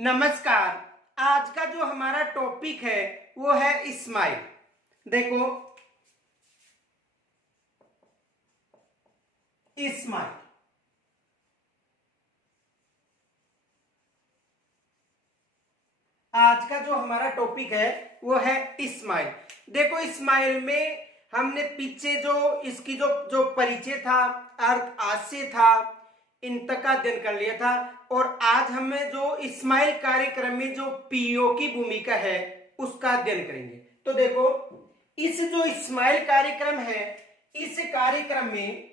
नमस्कार। आज का जो हमारा टॉपिक है वो है स्माइल। देखो, स्माइल आज का जो हमारा टॉपिक है वो है स्माइल। देखो, स्माइल में हमने पीछे जो इसकी जो जो परिचय था, अर्थ आशय था, इन तक का अध्ययन कर लिया था। और आज हमें जो स्माइल कार्यक्रम में जो पीओ की भूमिका है उसका अध्ययन करेंगे। तो देखो, इस जो स्माइल कार्यक्रम है, इस कार्यक्रम में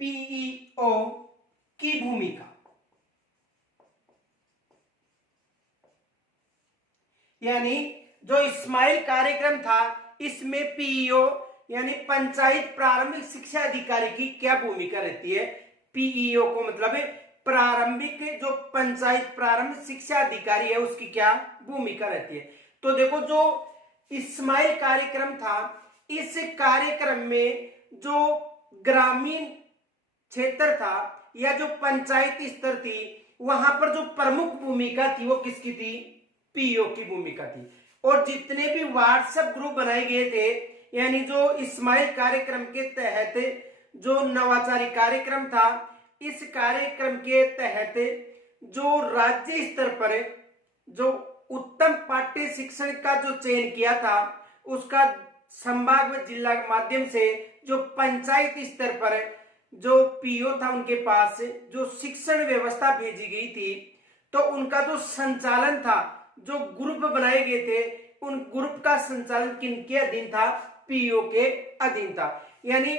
पीईओ की भूमिका, यानी जो स्माइल कार्यक्रम था इसमें पीईओ यानी पंचायत प्रारंभिक शिक्षा अधिकारी की क्या भूमिका रहती है। पीईओ को मतलब प्रारंभिक जो पंचायत प्रारंभिक शिक्षा अधिकारी है उसकी क्या भूमिका रहती है। तो देखो, जो स्माइल कार्यक्रम था, इस कार्यक्रम में जो ग्रामीण क्षेत्र था या जो पंचायत स्तर थी, वहां पर जो प्रमुख भूमिका थी वो किसकी थी? पीओ की भूमिका थी। और जितने भी व्हाट्सएप ग्रुप बनाए गए थे, यानी जो स्माइल कार्यक्रम के तहत जो नवाचारी कार्यक्रम था, इस कार्यक्रम के तहत जो राज्य स्तर पर जो उत्तम पाठ्य शिक्षण का जो चयन किया था, उसका संभाग व जिला के माध्यम से जो पंचायत स्तर पर जो पीओ था उनके पास जो शिक्षण व्यवस्था भेजी गई थी, तो उनका जो संचालन था, जो ग्रुप बनाए गए थे, उन ग्रुप का संचालन किनके अधीन था? पीओ के अधीन था। यानी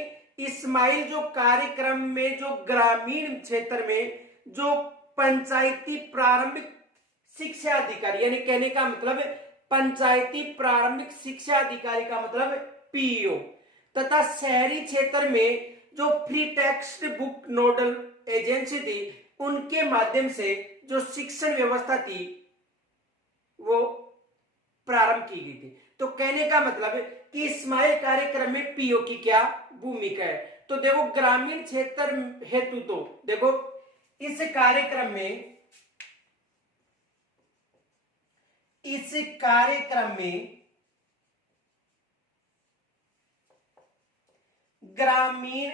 स्माइल जो कार्यक्रम में जो ग्रामीण क्षेत्र में जो पंचायती प्रारंभिक शिक्षा अधिकारी, यानी कहने का मतलब पंचायती प्रारंभिक शिक्षा अधिकारी का मतलब पीओ, तथा शहरी क्षेत्र में जो free text book nodal agency थी, उनके माध्यम से जो शिक्षण व्यवस्था थी वो प्रारंभ की गई थी। तो कहने का मतलब है कि स्माइल कार्यक्रम में पीओ की क्या भूमिका है। तो देखो, ग्रामीण क्षेत्र हेतु तो देखो, इस कार्यक्रम में ग्रामीण,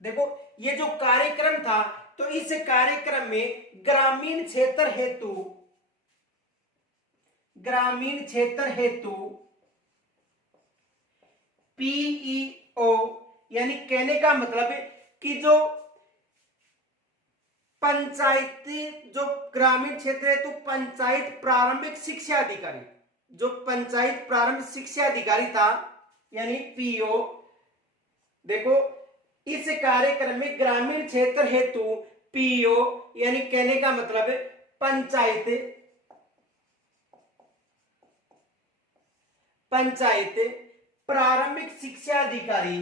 देखो ये जो कार्यक्रम था, तो इस कार्यक्रम में ग्रामीण क्षेत्र हेतु पीईओ, यानी कहने का मतलब है कि जो पंचायती जो ग्रामीण क्षेत्र हेतु पंचायत प्रारंभिक शिक्षा अधिकारी, जो पंचायत प्रारंभिक शिक्षा अधिकारी था, यानी पीओ। देखो, इस कार्यक्रम में ग्रामीण क्षेत्र हेतु पीओ, यानी कहने का मतलब पंचायत प्रारंभिक शिक्षा अधिकारी,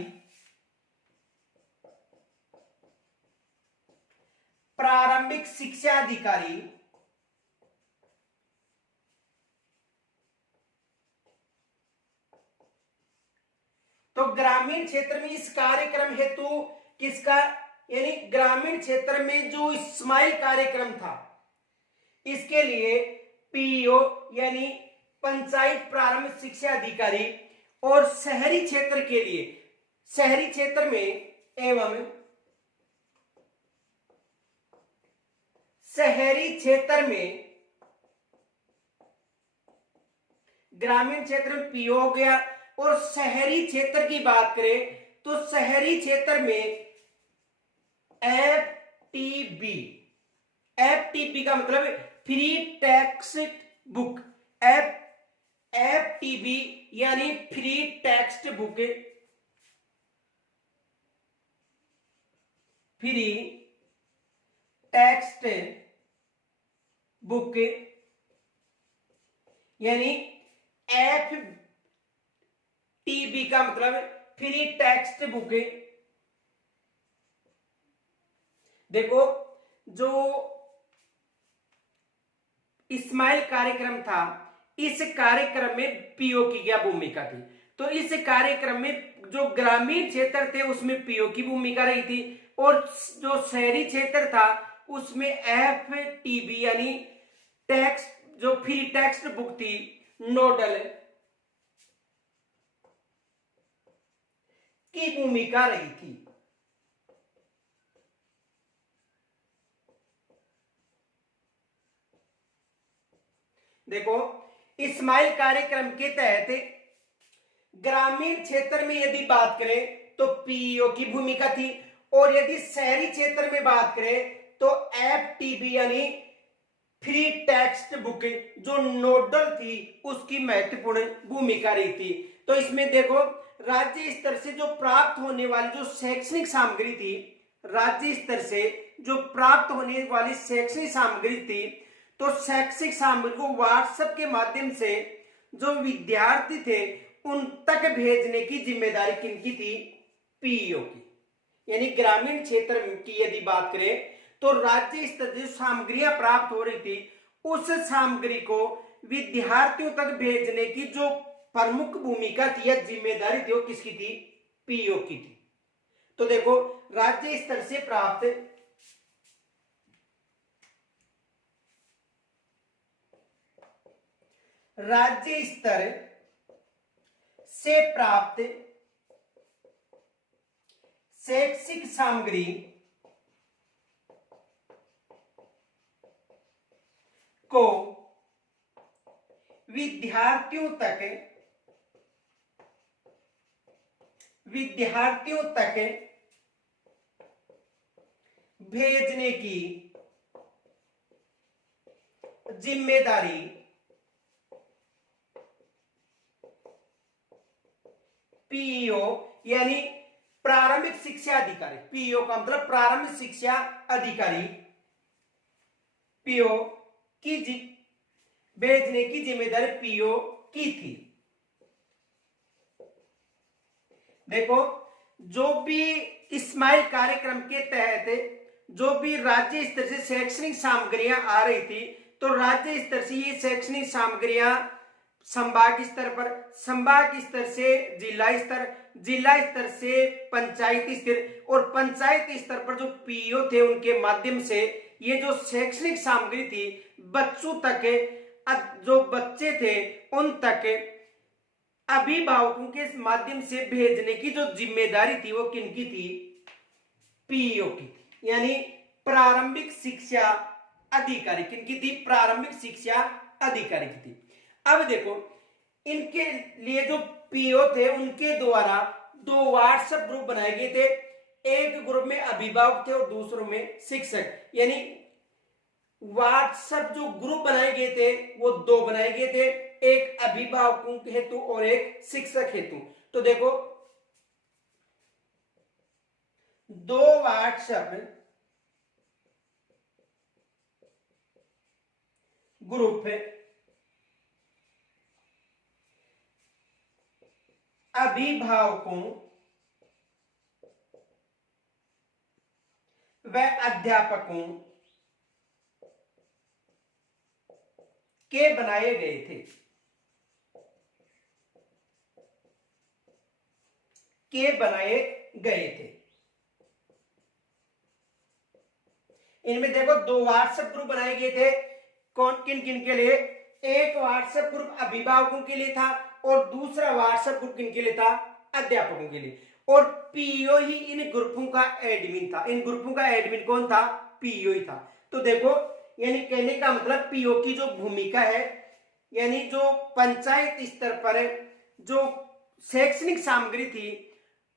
तो ग्रामीण क्षेत्र में इस कार्यक्रम हेतु किसका, यानी ग्रामीण क्षेत्र में जो स्माइल कार्यक्रम था, इसके लिए पीओ यानी पंचायत प्रारंभिक शिक्षा अधिकारी, और शहरी क्षेत्र के लिए, शहरी क्षेत्र में एवं शहरी क्षेत्र में, ग्रामीण क्षेत्र में पीओ हो गया। और शहरी क्षेत्र की बात करें तो शहरी क्षेत्र में एफटीबी का मतलब फ्री टेक्स्ट बुक, एफटीबी यानी free text book, free text book, यानी एफ टीबी का मतलब फ्री टेक्स्ट बुक। देखो, जो स्माइल कार्यक्रम था, इस कार्यक्रम में पीओ की क्या भूमिका थी? तो इस कार्यक्रम में जो ग्रामीण क्षेत्र थे उसमें पीओ की भूमिका रही थी, और जो शहरी क्षेत्र था उसमें FTB यानी टेक्स्ट जो फ्री टेक्स्ट बुक थी नोडल की भूमिका रही थी। देखो स्माइल कार्यक्रम के तहत ग्रामीण क्षेत्र में यदि बात करें तो पीईओ की भूमिका थी, और यदि शहरी क्षेत्र में बात करें तो FTB यानी फ्री टेक्स्ट बुक जो नोडल थी उसकी महत्वपूर्ण भूमिका रही थी। तो इसमें देखो राज्य स्तर से जो प्राप्त होने वाली जो शैक्षणिक सामग्री थी, राज्य स्तर से जो प्राप्त होने वाली शैक्षणिक सामग्री थी, तो शैक्षिक सामग्री को व्हाट्सएप के माध्यम से जो विद्यार्थी थे उन तक भेजने की जिम्मेदारी किनकी थी? पीईओ की। यानी ग्रामीण क्षेत्र की यदि बात करें तो राज्य स्तर जो सामग्रियां प्राप्त हो रही थी उस सामग्री को विद्यार्थियों तक भेजने की जो प्रमुख भूमिका थी या जिम्मेदारी थी वो किसकी थी? पीईओ की थी। तो देखो राज्य स्तर से प्राप्त राज्य स्तर से प्राप्त शैक्षिक सामग्री को विद्यार्थियों तक भेजने की जिम्मेदारी पीईओ यानी प्रारंभिक शिक्षा अधिकारी, पीईओ का मतलब प्रारंभिक शिक्षा अधिकारी, पीओ की भेजने की जिम्मेदारी पीओ की थी। देखो जो भी स्माइल कार्यक्रम के तहत जो भी राज्य स्तर से शैक्षणिक सामग्रियां आ रही थी, तो राज्य स्तर से ये शैक्षणिक सामग्रियां संभाग स्तर पर, संभाग स्तर से जिला स्तर, जिला स्तर से पंचायत स्तर, और पंचायत स्तर पर जो पीईओ थे उनके माध्यम से ये जो शैक्षणिक सामग्री थी बच्चों तक, जो बच्चे थे उन तक अभिभावकों के माध्यम से भेजने की जो जिम्मेदारी थी वो किनकी थी? पीईओ की थी। यानी प्रारंभिक शिक्षा अधिकारी किनकी थी? प्रारंभिक शिक्षा अधिकारी की थी। अब देखो इनके लिए जो पीओ थे उनके द्वारा दो व्हाट्सएप ग्रुप बनाए गए थे, एक ग्रुप में अभिभावक थे और दूसरों में शिक्षक। यानी व्हाट्सएप जो ग्रुप बनाए गए थे वो दो बनाए गए थे, एक अभिभावकों हेतु और एक शिक्षक हेतु। तो देखो दो व्हाट्सएप ग्रुप अभिभावकों व अध्यापकों के बनाए गए थे, इनमें देखो दो व्हाट्सएप ग्रुप बनाए गए थे। कौन किन किन के लिए? एक व्हाट्सएप ग्रुप अभिभावकों के लिए था और दूसरा व्हाट्सएप ग्रुप किन के लिए था? अध्यापकों के लिए। और पीईओ ही इन ग्रुपों का एडमिन था। इन ग्रुपों का एडमिन कौन था? पीईओ ही था। तो देखो यानी कहने का मतलब पीईओ की जो भूमिका है, यानी जो पंचायत स्तर पर जो शैक्षणिक सामग्री थी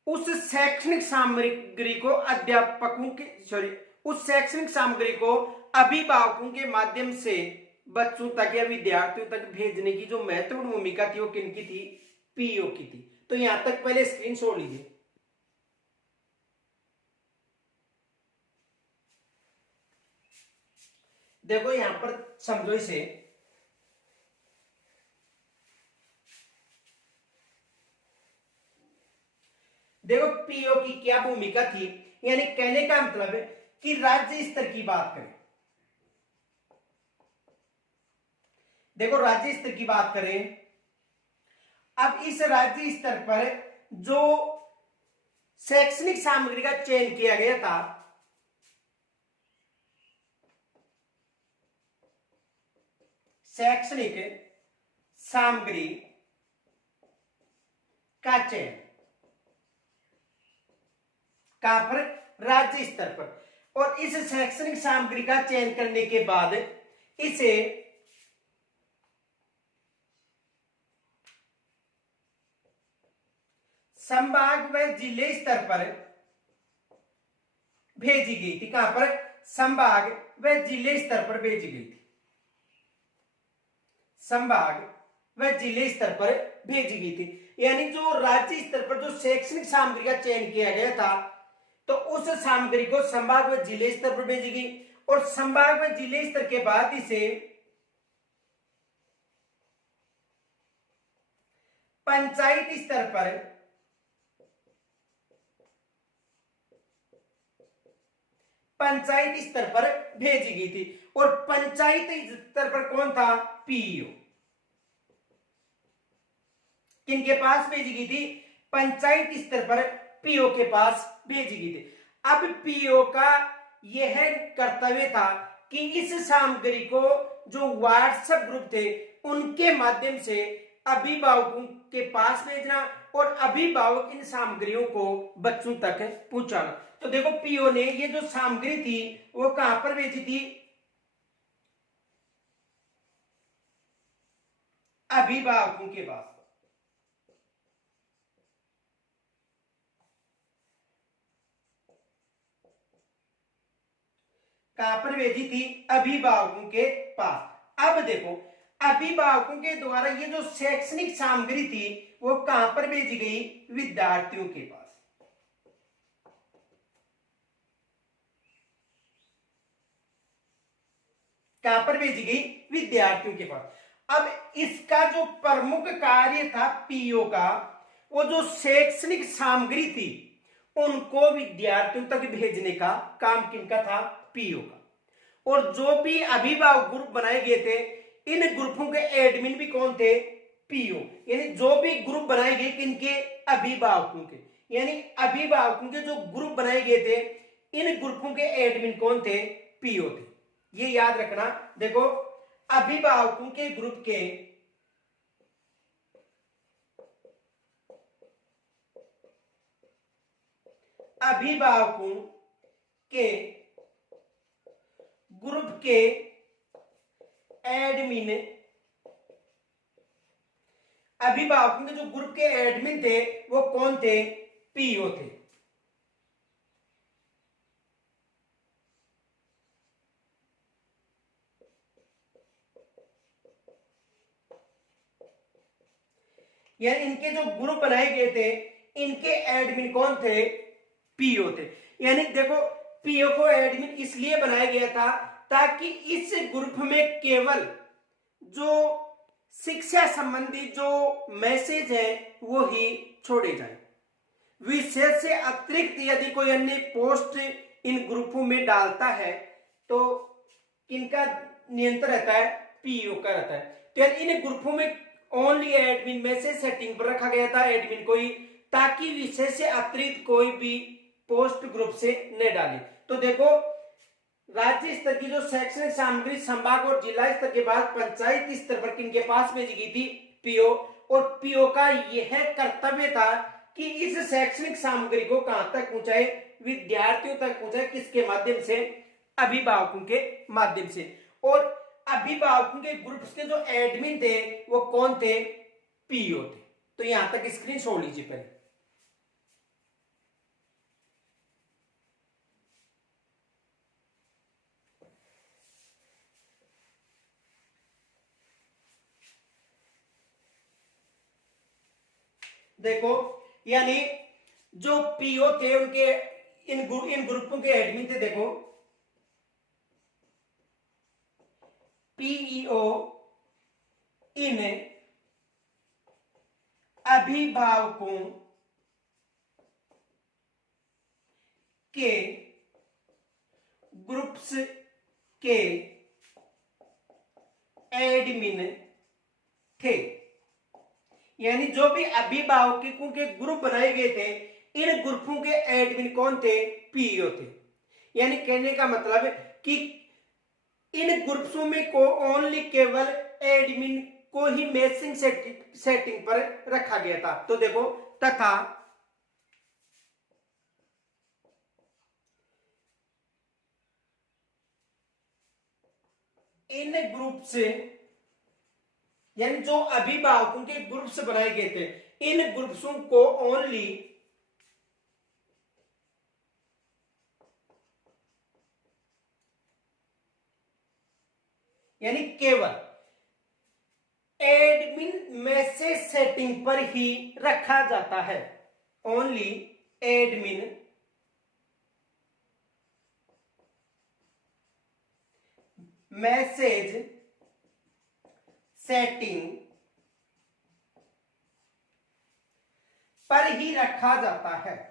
उस शैक्षणिक सामग्री को अध्यापकों के उस शैक्षणिक सामग्री को अभिभावकों के माध्यम से बच्चों तक या विद्यार्थियों तक भेजने की जो महत्वपूर्ण भूमिका थी वो किनकी थी? पीईओ की थी। तो यहां तक पहले स्क्रीन छोड़ लीजिए। देखो यहां पर समझो इसे, देखो पीईओ की क्या भूमिका थी। यानी कहने का मतलब है कि राज्य स्तर की बात करें, देखो राज्य स्तर की बात करें, अब इस राज्य स्तर पर जो शैक्षणिक सामग्री का चयन किया गया था शैक्षणिक सामग्री का चयन, कहां पर? राज्य स्तर पर। और इस शैक्षणिक सामग्री का चयन करने के बाद इसे संभाग व जिले स्तर पर भेजी गई थी। कहां पर? संभाग व जिले स्तर पर भेजी गई थी। संभाग व जिले स्तर पर भेजी गई थी। यानी जो राज्य स्तर पर जो शैक्षणिक सामग्री का चयन किया गया था, तो उस सामग्री को संभाग व जिले स्तर पर भेजी गई, और संभाग व जिले स्तर के बाद इसे पंचायत स्तर पर भेजी गई थी। और पंचायत स्तर पर कौन था? पीईओ। किनके पास भेजी गई थी? पंचायत स्तर पर पीओ के पास भेजी गई थी। अब पीओ का यह कर्तव्य था कि इस सामग्री को जो व्हाट्सएप ग्रुप थे उनके माध्यम से अभिभावकों के पास भेजना, और अभिभावक इन सामग्रियों को बच्चों तक पहुंचाना। तो देखो, पीओ ने ये जो सामग्री थी वो कहां पर भेजी थी? अभिभावकों के पास। कहां पर भेजी थी? अभिभावकों के पास। अब देखो, अभिभावकों के द्वारा ये जो शैक्षणिक सामग्री थी वो कहां पर भेजी गई? विद्यार्थियों के पास। कहां पर भेजी गई? विद्यार्थियों के पास। अब इसका जो प्रमुख कार्य था पीओ का, वो जो शैक्षणिक सामग्री थी उनको विद्यार्थियों तक भेजने का काम किनका था? पीओ का। और जो भी अभिभावक ग्रुप बनाए गए थे, इन ग्रुपों के एडमिन भी कौन थे? पीओ। यानी जो भी ग्रुप बनाए गए किनके? अभिभावकों के। यानी अभिभावकों के जो ग्रुप बनाए गए थे, इन ग्रुपों के एडमिन कौन थे? पीओ थे। ये याद रखना। देखो, अभिभावकों के ग्रुप के ग्रुप के एडमिन, अभिभावकों के जो ग्रुप के एडमिन थे वो कौन थे? पीओ थे। यानी इनके जो ग्रुप बनाए गए थे इनके एडमिन कौन थे? पीओ थे। यानी देखो, पीओ को एडमिन इसलिए बनाया गया था ताकि इस ग्रुप में केवल जो शिक्षा संबंधी जो मैसेज है वो ही छोड़े जाए। विशेष से अतिरिक्त यदि कोई अन्य पोस्ट इन ग्रुपों में डालता है तो किनका नियंत्रण रहता है? पीओ का रहता है। तो यानी इन ग्रुपों में ओनली एडमिन मैसेज सेटिंग पर रखा गया था एडमिन को ही, ताकि विशेष से अतिरिक्त कोई भी पोस्ट ग्रुप से न डाले। तो देखो, राज्य स्तर की जो शैक्षणिक सामग्री संभाग और जिला स्तर के बाद पंचायत स्तर पर किनके पास भेजी गई थी? पीओ। और पीओ का यह कर्तव्य था कि इस शैक्षणिक सामग्री को कहां तक पहुंचाए? विद्यार्थियों तक पहुंचाए। किसके माध्यम से? अभिभावकों के माध्यम से। और अभिभावकों के ग्रुप्स के जो एडमिन थे वो कौन थे? पीओ थे। तो यहां तक स्क्रीन छोड़ लीजिए पहले। देखो, यानी जो पीओ थे उनके इन ग्रुपों के एडमिन थे। देखो, पीईओ इन अभिभावकों के ग्रुप्स के एडमिन थे। यानी जो भी अभिभावकों के ग्रुप बनाए गए थे, इन ग्रुपों के एडमिन कौन थे? पीईओ थे। यानी कहने का मतलब कि इन ग्रुप्सों में को ओनली केवल एडमिन को ही मैसेजिंग सेटिंग पर रखा गया था। तो देखो, तथा इन ग्रुप से, यानी जो अभिभावकों के ग्रुप्स बनाए गए थे, इन ग्रुप्सों को ओनली यानी केवल एडमिन मैसेज सेटिंग पर ही रखा जाता है। ओनली एडमिन मैसेज सेटिंग पर ही रखा जाता है।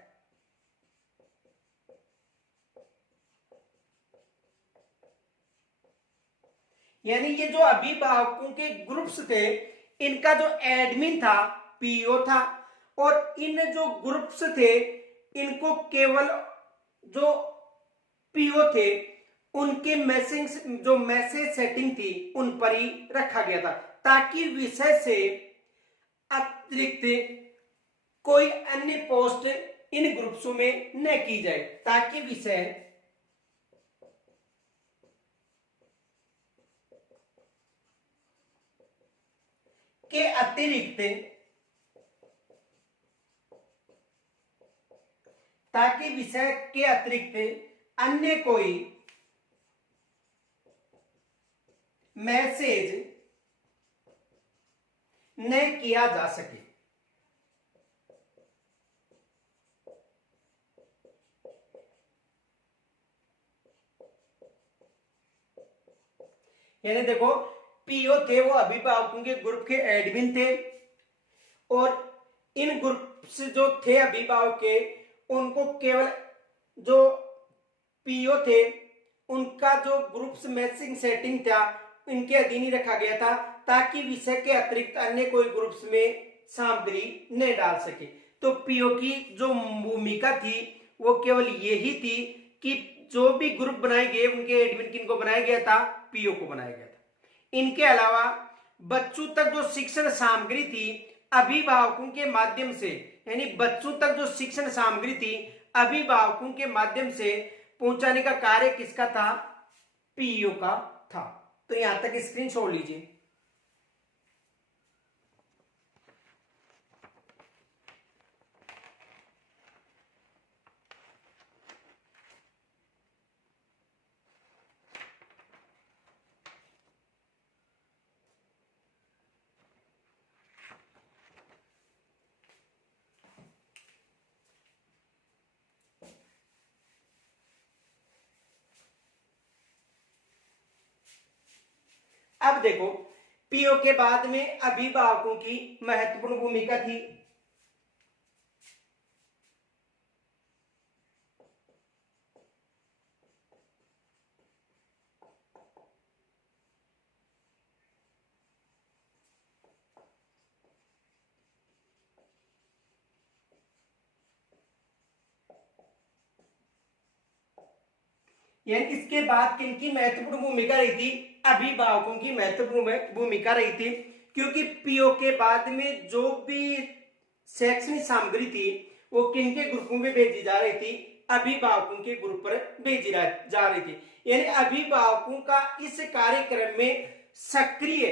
यानी ये जो अभिभावकों के ग्रुप्स थे, इनका जो एडमिन था पीओ था, और इन जो ग्रुप्स थे इनको केवल जो पीओ थे उनके मैसेज सेटिंग थी उन पर ही रखा गया था, ताकि विषय से अतिरिक्त कोई अन्य पोस्ट इन ग्रुप्सों में न की जाए, ताकि विषय के अतिरिक्त अन्य कोई मैसेज न किया जा सके। यानी देखो, पीओ थे वो अभिभावकों के ग्रुप के एडमिन थे, और इन ग्रुप से जो थे अभिभावक के, उनको केवल जो पीओ थे उनका जो ग्रुप्स मैसेजिंग सेटिंग था इनके अधीन ही रखा गया था, ताकि विषय के अतिरिक्त अन्य कोई ग्रुप्स में सामग्री न डाल सके। तो पीओ की जो भूमिका थी वो केवल यही थी कि जो भी ग्रुप बनाए गए उनके एडमिन किनको बनाया गया था, पीओ को बनाया गया था। इनके अलावा बच्चों तक जो शिक्षण सामग्री थी अभिभावकों के माध्यम से, यानी बच्चों तक जो शिक्षण सामग्री थी अभिभावकों के माध्यम से पहुंचाने का कार्य किसका था? पीईओ का था। तो यहां तक स्क्रीन छोड़ लीजिए। अब देखो, पीओ के बाद में अभिभावकों की महत्वपूर्ण भूमिका थी। यानी इसके बाद किनकी महत्वपूर्ण भूमिका रही थी? अभिभावकों की महत्वपूर्ण भूमिका रही थी, क्योंकि पीओ के बाद में जो भी शैक्षणिक सामग्री थी वो किनके ग्रुपों में भेजी जा रही थी? अभिभावकों के ग्रुप पर भेजी जा रही थी। यानी अभिभावकों का इस कार्यक्रम में सक्रिय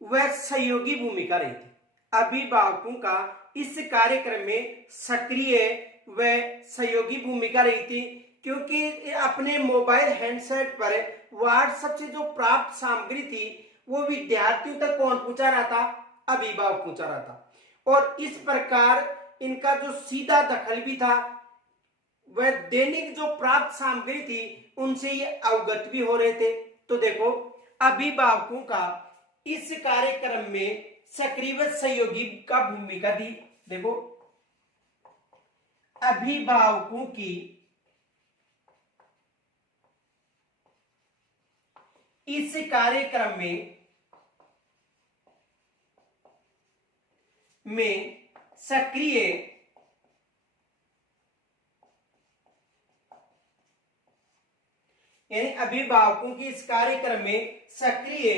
व सहयोगी भूमिका रही थी। अभिभावकों का इस कार्यक्रम में सक्रिय व सहयोगी भूमिका रही थी, क्योंकि अपने मोबाइल हैंडसेट पर व्हाट्सएप से जो प्राप्त सामग्री थी वो विद्यार्थियों तक कौन पहुंचा रहा था? अभिभावक पहुंचा रहा था। और इस प्रकार इनका जो सीधा दखल भी था, वह दैनिक जो प्राप्त सामग्री थी उनसे ये अवगत भी हो रहे थे। तो देखो, अभिभावकों का इस कार्यक्रम में सक्रिय सहयोगी का भूमिका थी। देखो, अभिभावकों की इस कार्यक्रम में सक्रिय यानी अभिभावकों की इस कार्यक्रम में सक्रिय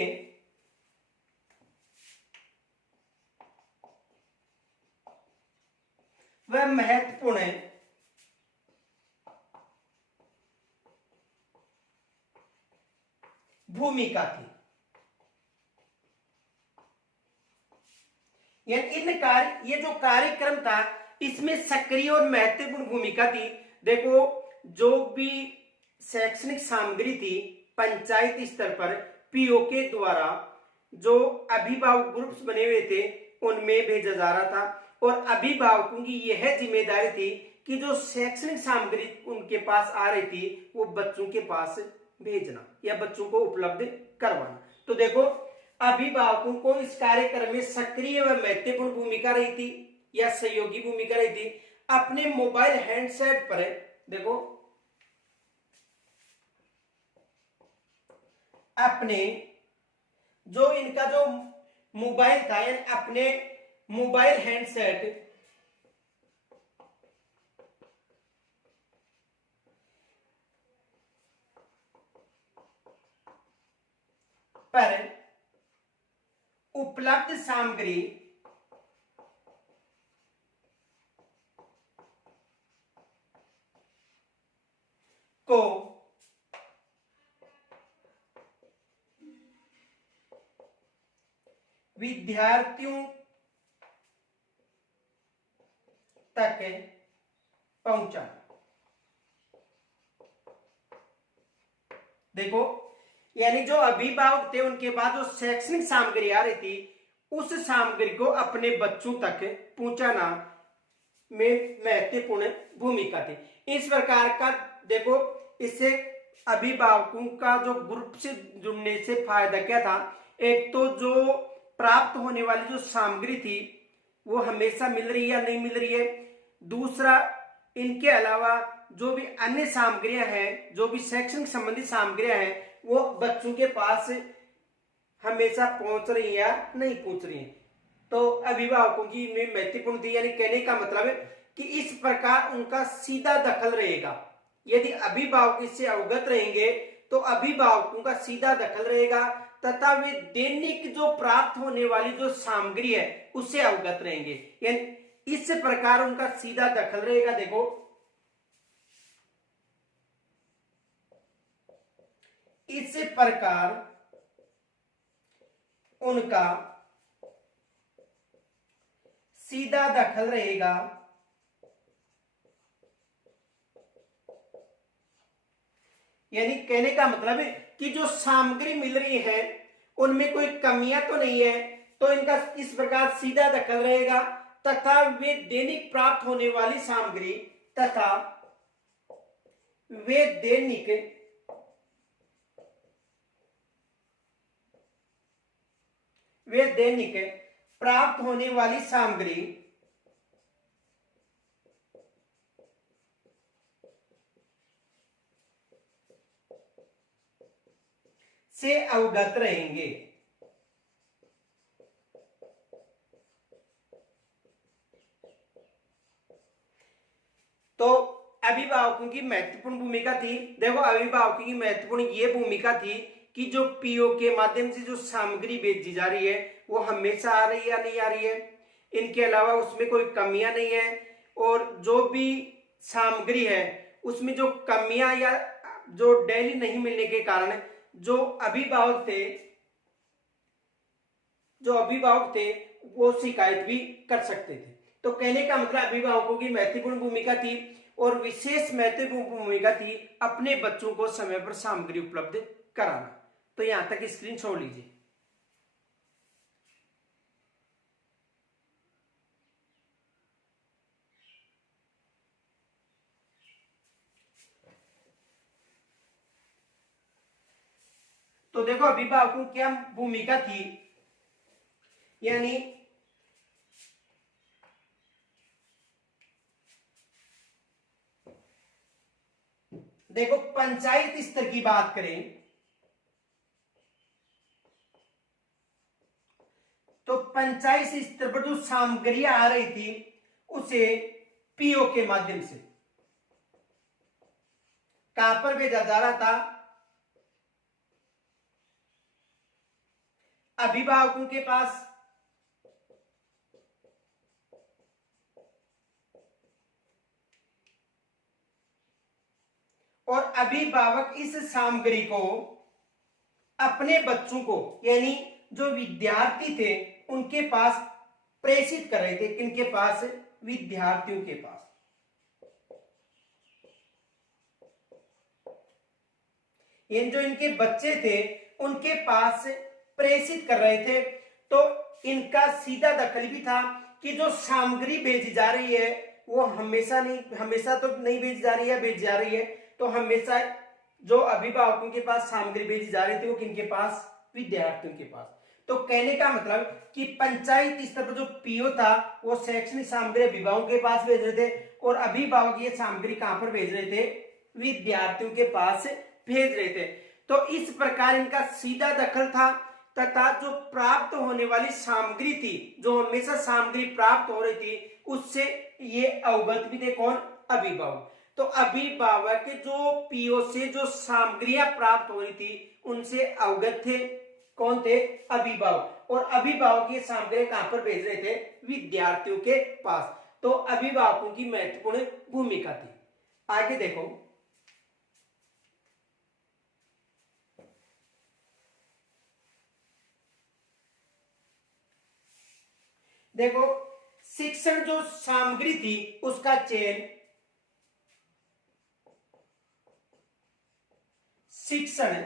वह महत्वपूर्ण भूमिका थी। ये जो कार्यक्रम था इसमें सक्रिय और महत्वपूर्ण भूमिका थी। देखो, जो भी शैक्षणिक सामग्री थी पंचायत स्तर पर पीओ के द्वारा जो अभिभावक ग्रुप्स बने हुए थे उनमें भेजा जा रहा था, और अभिभावकों की यह जिम्मेदारी थी कि जो शैक्षणिक सामग्री उनके पास आ रही थी वो बच्चों के पास भेजना या बच्चों को उपलब्ध करवाना। तो देखो, अभिभावकों को इस कार्यक्रम में सक्रिय व महत्वपूर्ण भूमिका रही थी या सहयोगी भूमिका रही थी। अपने मोबाइल हैंडसेट पर देखो, अपने जो इनका जो मोबाइल था यानी अपने मोबाइल हैंडसेट पर उपलब्ध सामग्री को विद्यार्थियों तक पहुंचाना। देखो, यानी जो अभिभावक थे उनके पास जो शैक्षणिक सामग्री आ रही थी उस सामग्री को अपने बच्चों तक पहुंचाना में महत्वपूर्ण भूमिका थी। इस प्रकार का देखो, इससे अभिभावकों का जो ग्रुप से जुड़ने से फायदा क्या था, एक तो जो प्राप्त होने वाली जो सामग्री थी वो हमेशा मिल रही है या नहीं मिल रही है, दूसरा इनके अलावा जो भी अन्य सामग्रियां हैं, जो भी शैक्षणिक संबंधित सामग्रियां हैं वो बच्चों के पास हमेशा पहुंच रही है या नहीं पहुंच रही है। तो अभिभावकों की इनमें महत्वपूर्ण थी, यानी कहने का मतलब है कि इस प्रकार उनका सीधा दखल रहेगा। यदि अभिभावक इससे अवगत रहेंगे तो अभिभावकों का सीधा दखल रहेगा तथा वे दैनिक जो प्राप्त होने वाली जो सामग्री है उससे अवगत रहेंगे, यानी इस प्रकार उनका सीधा दखल रहेगा। देखो, इस प्रकार उनका सीधा दखल रहेगा यानी कहने का मतलब है कि जो सामग्री मिल रही है उनमें कोई कमियां तो नहीं है, तो इनका इस प्रकार सीधा दखल रहेगा तथा वे दैनिक प्राप्त होने वाली सामग्री तथा वे दैनिक प्राप्त होने वाली सामग्री से अवगत रहेंगे। तो अभिभावकों की महत्वपूर्ण भूमिका थी। देखो, अभिभावकों की महत्वपूर्ण ये भूमिका थी कि जो पीओ के माध्यम से जो सामग्री भेजी जा रही है वो हमेशा आ रही है या नहीं आ रही है, इनके अलावा उसमें कोई कमियां नहीं है, और जो भी सामग्री है उसमें जो कमियां या जो डेली नहीं मिलने के कारण जो अभिभावक थे वो शिकायत भी कर सकते थे। तो कहने का मतलब अभिभावकों की महत्वपूर्ण भूमिका थी और विशेष महत्वपूर्ण भूमिका थी अपने बच्चों को समय पर सामग्री उपलब्ध कराना। तो यहां तक स्क्रीन छोड़ लीजिए। तो देखो, अभिभावकों की क्या भूमिका थी, यानी देखो पंचायत स्तर की बात करें तो पंचायत स्तर पर जो सामग्रियां आ रही थी उसे पीओ के माध्यम से कहां पर भेजा जा रहा था, अभिभावकों के पास। और अभिभावक इस सामग्री को अपने बच्चों को यानी जो विद्यार्थी थे उनके पास प्रेषित कर रहे थे। किनके पास? विद्यार्थियों के पास। ये जो इनके बच्चे थे उनके पास प्रेषित कर रहे थे। तो इनका सीधा दखल भी था कि जो सामग्री भेजी जा रही है वो हमेशा तो नहीं भेजी जा रही है, भेजी जा रही है तो हमेशा जो अभिभावकों के पास सामग्री भेजी जा रही थी वो किनके पास? विद्यार्थियों के पास। तो कहने का मतलब कि पंचायत स्तर पर जो पीओ था वो शैक्षणिक सामग्री अभिभावकों के पास भेज रहे थे और अभिभावक ये सामग्री कहां पर भेज रहे थे? विद्यार्थियों के पास भेज रहे थे। तो इस प्रकार इनका सीधा दखल था तथा जो प्राप्त होने वाली सामग्री थी, जो हमेशा सामग्री प्राप्त हो रही थी, उससे ये अवगत भी थे। कौन? अभिभावक। तो अभिभावक जो पीओ से जो सामग्रियां प्राप्त हो रही थी उनसे अवगत थे। कौन थे? अभिभावक। और अभिभावक ये सामग्री कहां पर भेज रहे थे? विद्यार्थियों के पास। तो अभिभावकों की महत्वपूर्ण भूमिका थी। आगे देखो, देखो शिक्षण जो सामग्री थी उसका चयन, शिक्षण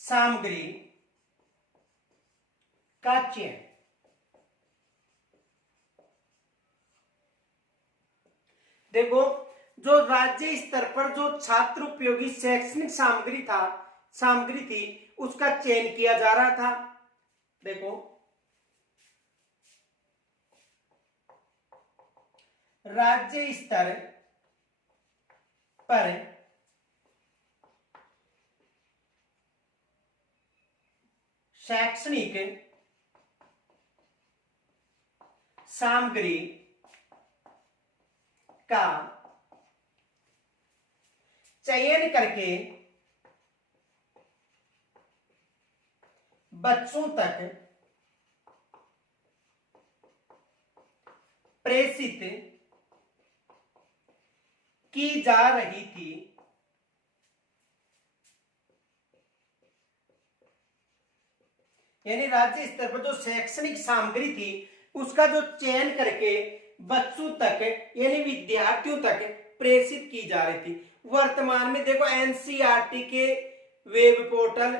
सामग्री का चयन। देखो जो राज्य स्तर पर जो छात्र उपयोगी शैक्षणिक सामग्री थी उसका चयन किया जा रहा था। देखो राज्य स्तर पर शैक्षणिक सामग्री का चयन करके बच्चों तक प्रेषित की जा रही थी। यानी राज्य स्तर पर जो शैक्षणिक सामग्री थी उसका जो चयन करके बच्चों तक यानी विद्यार्थियों तक प्रेषित की जा रही थी। वर्तमान में देखो एनसीईआरटी के वेब पोर्टल,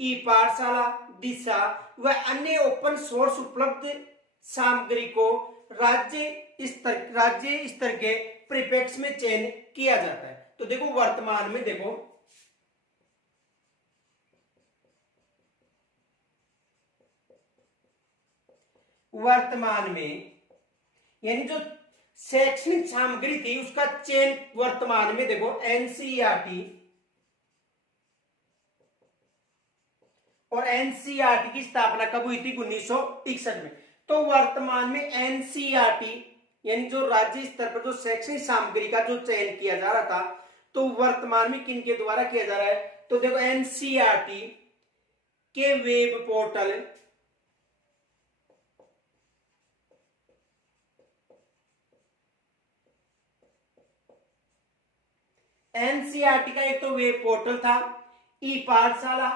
ई पाठशाला, दिशा व अन्य ओपन सोर्स उपलब्ध सामग्री को राज्य स्तर के परिपेक्ष में चयन किया जाता है। तो देखो वर्तमान में देखो वर्तमान में यानी जो शैक्षणिक सामग्री थी उसका चयन वर्तमान में देखो एनसीईआरटी और एनसीईआरटी की स्थापना कब हुई थी? 1961 में। तो वर्तमान में एनसीईआरटी यानी जो राज्य स्तर पर जो शैक्षणिक सामग्री का जो चयन किया जा रहा था तो वर्तमान में किनके द्वारा किया जा रहा है? तो देखो एनसीईआरटी के वेब पोर्टल, एनसीईआरटी का एक तो वेब पोर्टल था, ई पाठशाला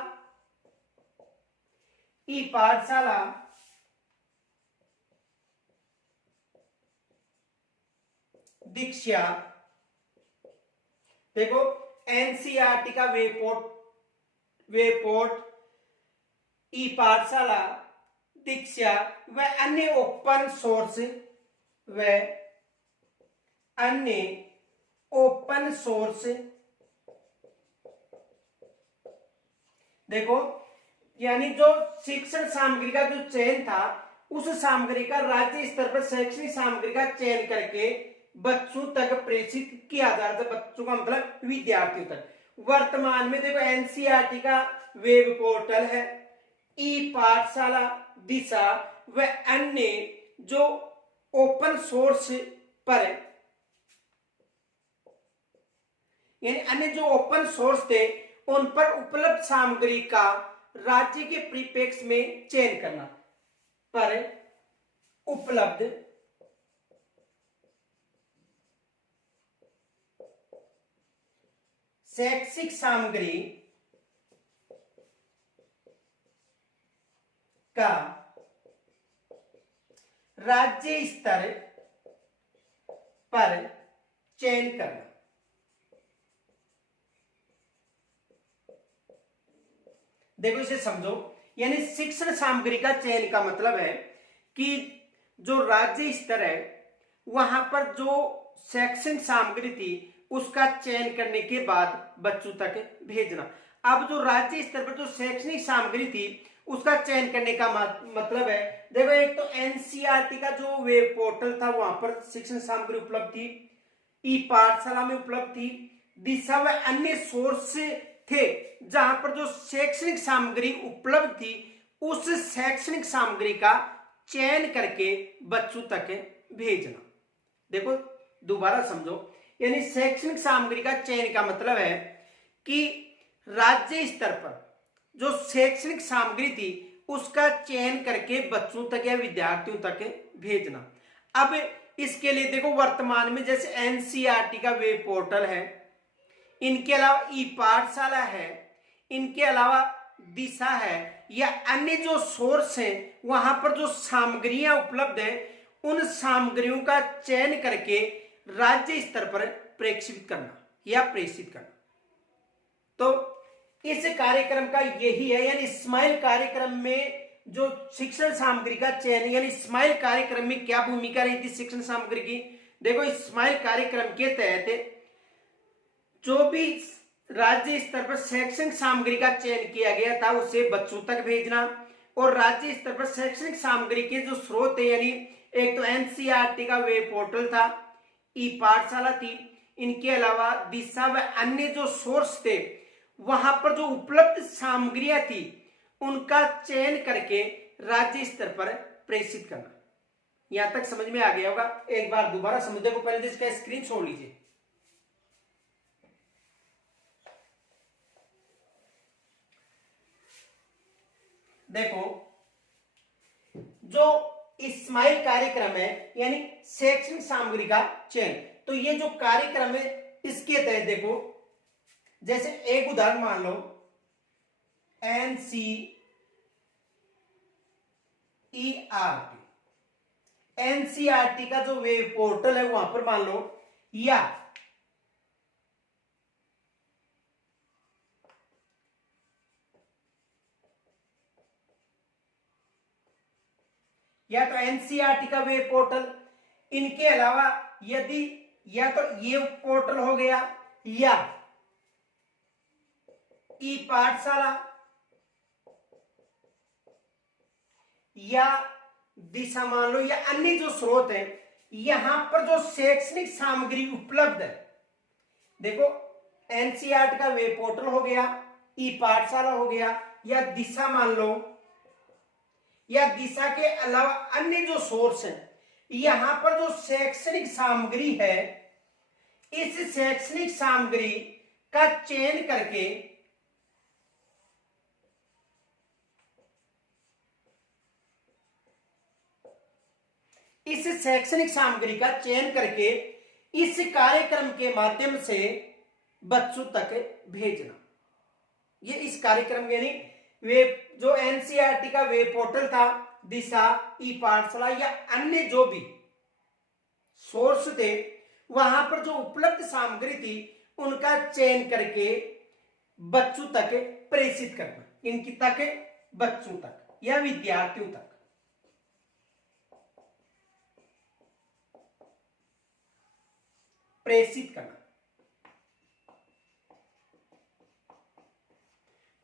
दीक्षा। देखो एनसीईआरटी का वेबपोर्ट, ई पाठशाला, दीक्षा व अन्य ओपन सोर्स देखो यानी जो शिक्षण सामग्री का जो चयन था उस सामग्री का राज्य स्तर पर शैक्षणिक सामग्री का चयन करके बच्चों तक प्रेषित किया जा रहा था। बच्चों का मतलब विद्यार्थियों तक। वर्तमान में देखो एनसीईआरटी का वेब पोर्टल है, ई पाठशाला, दिशा व अन्य जो ओपन सोर्स पर यानी अन्य जो ओपन सोर्स थे उन पर उपलब्ध सामग्री का राज्य के परिपेक्ष में चयन करना। पर उपलब्ध शैक्षिक सामग्री का राज्य स्तर पर चयन करना। देखो इसे समझो, यानी शिक्षण सामग्री का चयन का मतलब है कि जो राज्य स्तर है वहां पर जो शैक्षणिक सामग्री थी उसका चयन करने के बाद बच्चों तक भेजना। अब जो राज्य स्तर पर जो शैक्षणिक सामग्री थी उसका चयन करने का मतलब है, देखो एक तो एनसीईआरटी का जो वेब पोर्टल था वहां पर शिक्षण सामग्री उपलब्ध थी, ई पाठशाला में उपलब्ध थी, दिशा व अन्य सोर्स थे जहां पर जो शैक्षणिक सामग्री उपलब्ध थी उस शैक्षणिक सामग्री का चयन करके बच्चों तक भेजना। देखो दोबारा समझो, यानी शैक्षणिक सामग्री का चयन का मतलब है कि राज्य स्तर पर जो शैक्षणिक सामग्री थी उसका चयन करके बच्चों तक या विद्यार्थियों तक भेजना। अब इसके लिए देखो वर्तमान में जैसे एनसीईआरटी का वेब पोर्टल है, इनके अलावा ई पाठशाला है, इनके अलावा दिशा है या अन्य जो सोर्स हैं वहां पर जो सामग्रियां उपलब्ध है उन सामग्रियों का चयन करके राज्य स्तर पर प्रेषित करना या प्रेषित करना। तो इस कार्यक्रम का यही है, यानी स्माइल कार्यक्रम में जो शिक्षण सामग्री का चयन, यानी स्माइल कार्यक्रम में क्या भूमिका रही थी शिक्षण सामग्री की। देखो स्माइल कार्यक्रम के तहत जो भी राज्य स्तर पर शैक्षणिक सामग्री का चयन किया गया था उसे बच्चों तक भेजना, और राज्य स्तर पर शैक्षणिक सामग्री के जो स्रोत है, यानी एक तो एनसीईआरटी का वेब पोर्टल था, ई पाठशाला थी, इनके अलावा दिशा व अन्य जो सोर्स थे वहां पर जो उपलब्ध सामग्रियां थी उनका चयन करके राज्य स्तर पर प्रेषित करना। यहां तक समझ में आ गया होगा। एक बार दोबारा समझने को पहले इसका स्क्रीन छोड़ लीजिए। देखो जो स्माइल कार्यक्रम है यानी शैक्षणिक सामग्री का चयन, तो ये जो कार्यक्रम है इसके तहत देखो जैसे एक उदाहरण मान लो एनसीईआरटी का जो वेब पोर्टल है वहां पर मान लो, या तो एनसीईआरटी का वेब पोर्टल, इनके अलावा यदि या तो ये पोर्टल हो गया या ई पाठशाला या दिशा मान लो या अन्य जो स्रोत है, यहां पर जो शैक्षणिक सामग्री उपलब्ध है, देखो एनसीईआरटी का वेब पोर्टल हो गया, ई पाठशाला हो गया या दिशा मान लो, या दिशा के अलावा अन्य जो सोर्स है, यहां पर जो शैक्षणिक सामग्री है इस शैक्षणिक सामग्री का चयन करके इस शैक्षणिक सामग्री का चयन करके इस कार्यक्रम के माध्यम से बच्चों तक भेजना। ये इस कार्यक्रम यानी वेब जो एनसीईआरटी का वेब पोर्टल था, दिशा, ई पाठशाला या अन्य जो भी सोर्स थे वहां पर जो उपलब्ध सामग्री थी उनका चयन करके बच्चों तक प्रेषित करना, इनकी तक बच्चों तक या विद्यार्थियों तक प्रेषित करना।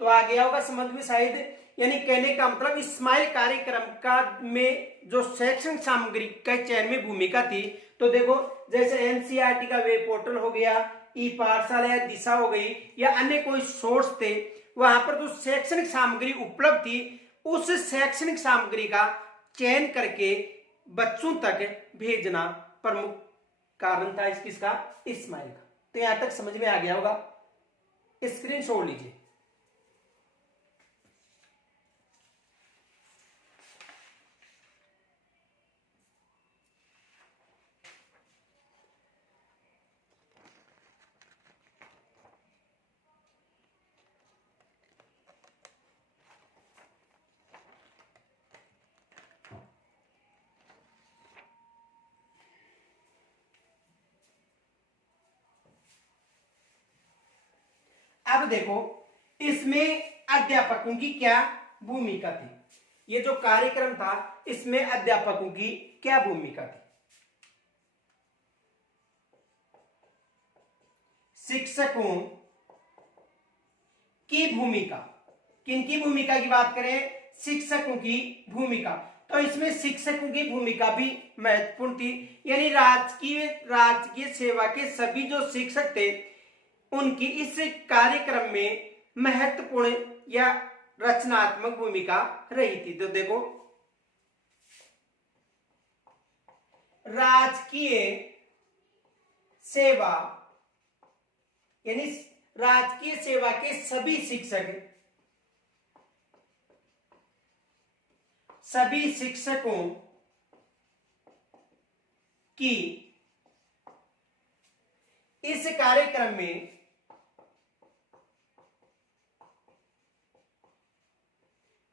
तो आ गया होगा समझ में शायद, यानी कहने का मतलब स्माइल कार्यक्रम का में जो शैक्षणिक सामग्री के चयन में भूमिका थी, तो देखो जैसे एनसीईआरटी का वेब पोर्टल हो गया, ई पाठशाला या दिशा हो गई या अन्य कोई सोर्स थे, वहां पर जो शैक्षणिक सामग्री उपलब्ध थी उस शैक्षणिक सामग्री का चयन करके बच्चों तक भेजना प्रमुख कारण था इसका स्माइल का। तो यहां तक समझ में आ गया होगा, स्क्रीन छोड़ लीजिए। अब देखो इसमें अध्यापकों की क्या भूमिका थी, ये जो कार्यक्रम था इसमें अध्यापकों की क्या भूमिका थी। शिक्षकों की भूमिका, किनकी भूमिका की बात करें, शिक्षकों की भूमिका, तो इसमें शिक्षकों की भूमिका भी महत्वपूर्ण थी। यानी राजकीय सेवा के सभी जो शिक्षक थे उनकी इस कार्यक्रम में महत्वपूर्ण या रचनात्मक भूमिका रही थी। तो देखो राजकीय सेवा यानी राजकीय सेवा के सभी शिक्षकों की इस कार्यक्रम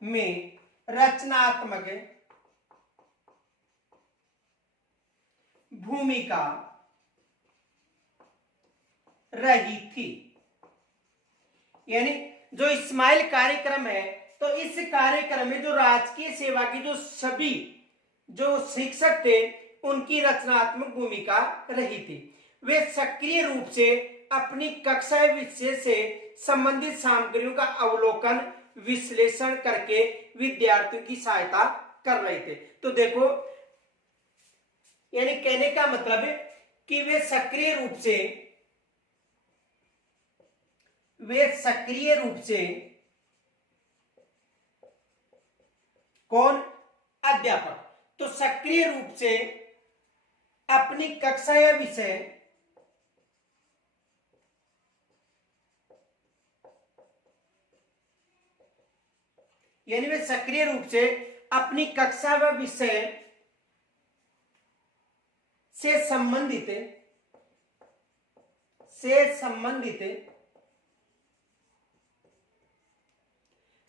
में रचनात्मक भूमिका रही थी। यानी जो स्माइल कार्यक्रम है तो इस कार्यक्रम में जो राजकीय सेवा की जो सभी जो शिक्षक थे उनकी रचनात्मक भूमिका रही थी। वे सक्रिय रूप से अपनी कक्षा विषय से संबंधित सामग्रियों का अवलोकन विश्लेषण करके विद्यार्थियों की सहायता कर रहे थे। तो देखो यानी कहने का मतलब है कि वे सक्रिय रूप से कौन, अध्यापक, तो सक्रिय रूप से अपनी कक्षा या विषय यानी वे सक्रिय रूप से अपनी कक्षा व विषय से संबंधित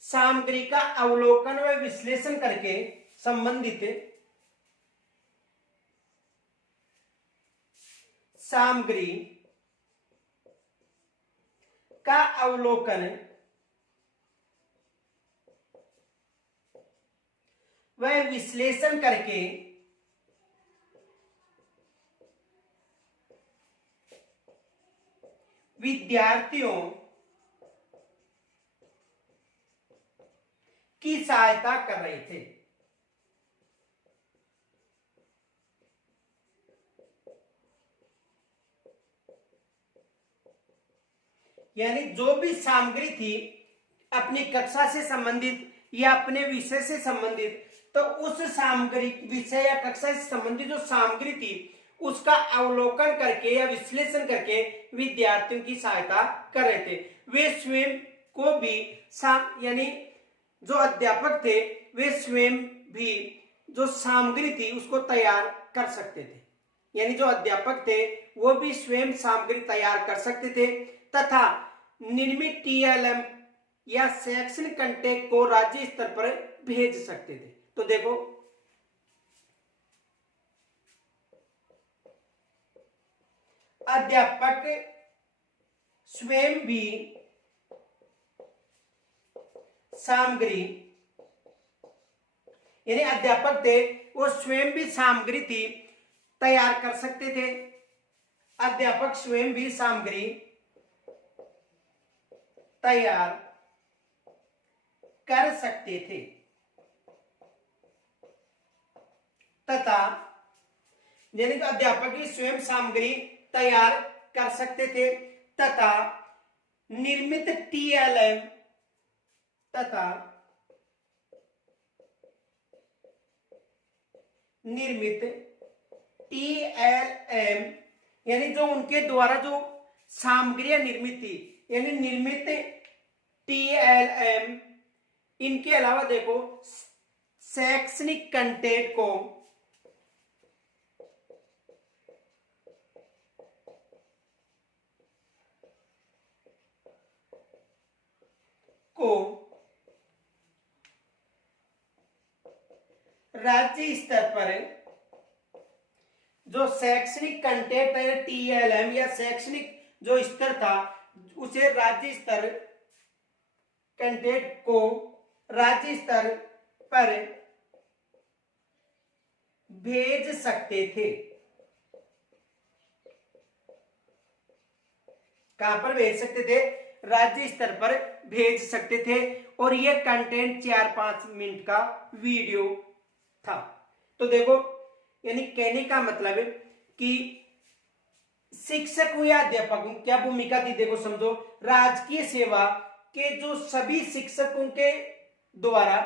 सामग्री का अवलोकन व विश्लेषण करके संबंधित सामग्री का अवलोकन व विश्लेषण करके विद्यार्थियों की सहायता कर रहे थे। यानी जो भी सामग्री थी अपनी कक्षा से संबंधित या अपने विषय से संबंधित, तो उस सामग्री विषय या कक्षा से संबंधित जो सामग्री थी उसका अवलोकन करके या विश्लेषण करके विद्यार्थियों की सहायता कर रहे थे। वे स्वयं को भी यानी जो अध्यापक थे वे स्वयं भी जो सामग्री थी उसको तैयार कर सकते थे। यानी जो अध्यापक थे वो भी स्वयं सामग्री तैयार कर सकते थे तथा निर्मित टीएलएम या शैक्षणिक कंटेंट को राज्य स्तर पर भेज सकते थे। तो देखो अध्यापक स्वयं भी सामग्री यानी अध्यापक थे वो स्वयं भी सामग्री थी तैयार कर सकते थे। अध्यापक स्वयं भी सामग्री तैयार कर सकते थे तथा यानी तो अध्यापक ही स्वयं सामग्री तैयार कर सकते थे तथा निर्मित टीएलएम तथा निर्मित टीएलएम यानी जो उनके द्वारा जो सामग्रियां निर्मित थी यानी निर्मित टीएलएम, इनके अलावा देखो शैक्षणिक कंटेंट को राज्य स्तर पर जो शैक्षणिक कंटेंट है टीएलएम या शैक्षणिक जो स्तर था उसे राज्य स्तर कंटेंट को राज्य स्तर पर भेज सकते थे। कहां पर भेज सकते थे? राज्य स्तर पर भेज सकते थे। और ये कंटेंट 4-5 मिनट का वीडियो था। तो देखो, यानी कहने का मतलब है कि शिक्षकों या अध्यापकों क्या भूमिका थी, देखो समझो। राजकीय सेवा के जो सभी शिक्षकों के द्वारा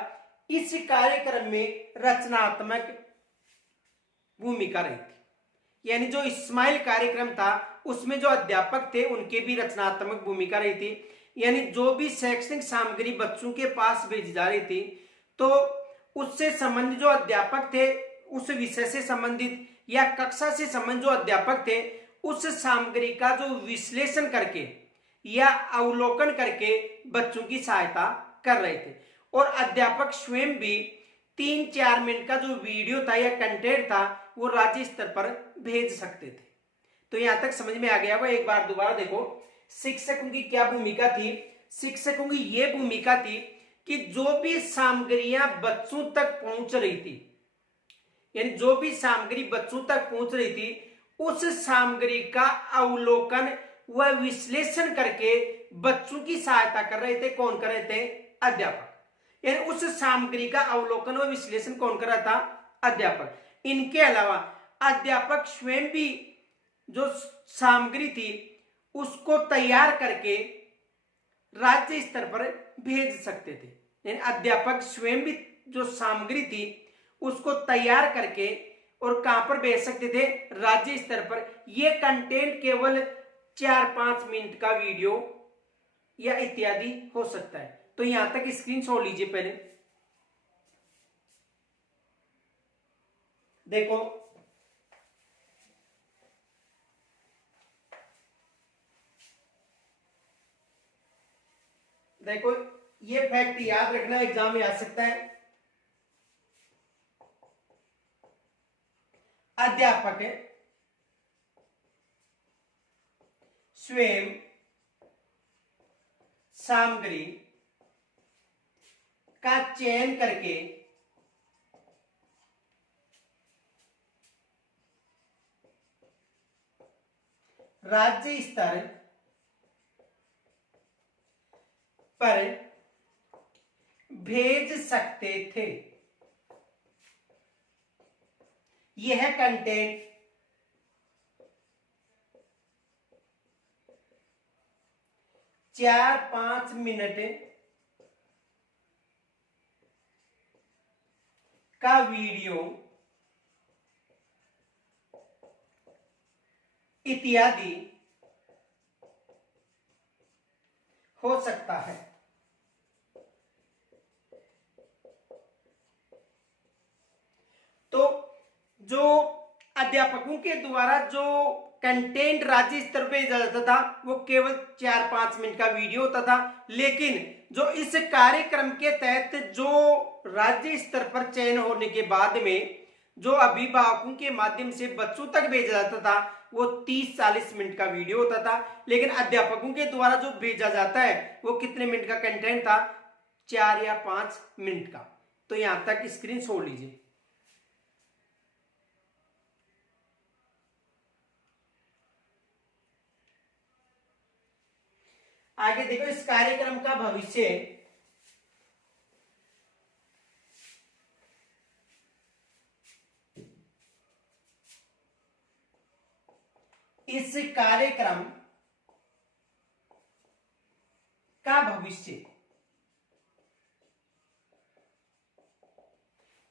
इस कार्यक्रम में रचनात्मक भूमिका रही थी। यानी जो स्माइल कार्यक्रम था उसमें जो अध्यापक थे उनके भी रचनात्मक भूमिका रही थी। यानी जो भी शैक्षणिक सामग्री बच्चों के पास भेजी जा रही थी, तो उससे संबंधित जो अध्यापक थे, उस विषय से संबंधित या कक्षा से संबंधित जो अध्यापक थे, उस सामग्री का जो विश्लेषण करके या अवलोकन करके बच्चों की सहायता कर रहे थे। और अध्यापक स्वयं भी 3-4 मिनट का जो वीडियो था या कंटेंट था वो राज्य स्तर पर भेज सकते थे। तो यहां तक समझ में आ गया वो। एक बार दोबारा देखो, शिक्षकों की क्या भूमिका थी? शिक्षकों की यह भूमिका थी कि जो भी सामग्रियां बच्चों तक पहुंच रही थी, यानी जो भी सामग्री बच्चों तक पहुंच रही थी, उस सामग्री का अवलोकन व विश्लेषण करके बच्चों की सहायता कर रहे थे। कौन कर रहे थे? अध्यापक। यानी उस सामग्री का अवलोकन व विश्लेषण कौन कर रहा था? अध्यापक। इनके अलावा अध्यापक स्वयं भी जो सामग्री थी उसको तैयार करके राज्य स्तर पर भेज सकते थे। यानी अध्यापक स्वयं भी जो सामग्री थी उसको तैयार करके और कहां पर भेज सकते थे? राज्य स्तर पर। यह कंटेंट केवल 4-5 मिनट का वीडियो या इत्यादि हो सकता है। तो यहां तक स्क्रीनशॉट लीजिए पहले। देखो, देखो ये फैक्ट याद रखना, एग्जाम में आ सकता है। अध्यापक स्वयं सामग्री का चयन करके राज्य स्तर पर भेज सकते थे। यह कंटेंट चार 5 मिनट का वीडियो इत्यादि हो सकता है। तो जो अध्यापकों के द्वारा जो कंटेंट राज्य स्तर पे दिया जाता था वो केवल 4-5 मिनट का वीडियो होता था। लेकिन जो इस कार्यक्रम के तहत जो राज्य स्तर पर चयन होने के बाद में जो अभिभावकों के माध्यम से बच्चों तक भेजा जाता था वो 30-40 मिनट का वीडियो होता था। लेकिन अध्यापकों के द्वारा जो भेजा जाता है वो कितने मिनट का कंटेंट था? 4 या 5 मिनट का। तो यहां तक स्क्रीन छोड़ लीजिए। आगे देखो, इस कार्यक्रम का भविष्य। इस कार्यक्रम का भविष्य,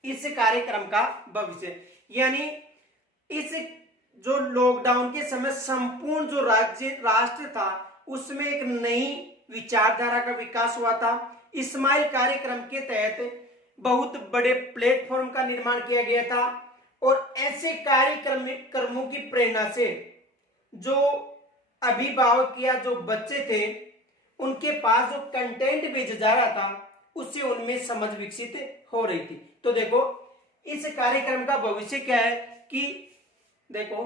इस कार्यक्रम का भविष्य यानी इस जो लॉकडाउन के समय संपूर्ण जो राष्ट्र था उसमें एक नई विचारधारा का विकास हुआ था। स्माइल कार्यक्रम के तहत बहुत बड़े प्लेटफॉर्म का निर्माण किया गया था और ऐसे कार्यक्रमों की प्रेरणा से जो अभिभावक या जो बच्चे थे उनके पास जो कंटेंट भेजा जा रहा था उससे उनमें समझ विकसित हो रही थी। तो देखो, इस कार्यक्रम का भविष्य क्या है कि देखो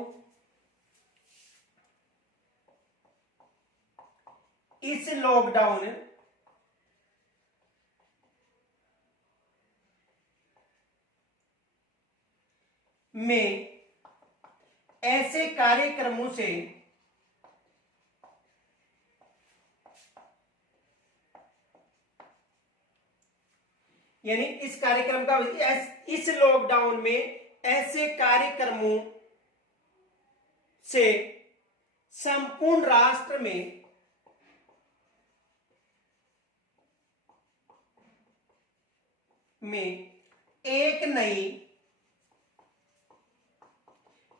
इस लॉकडाउन में ऐसे कार्यक्रमों से यानी इस कार्यक्रम का इस लॉकडाउन में ऐसे कार्यक्रमों से संपूर्ण राष्ट्र में एक नई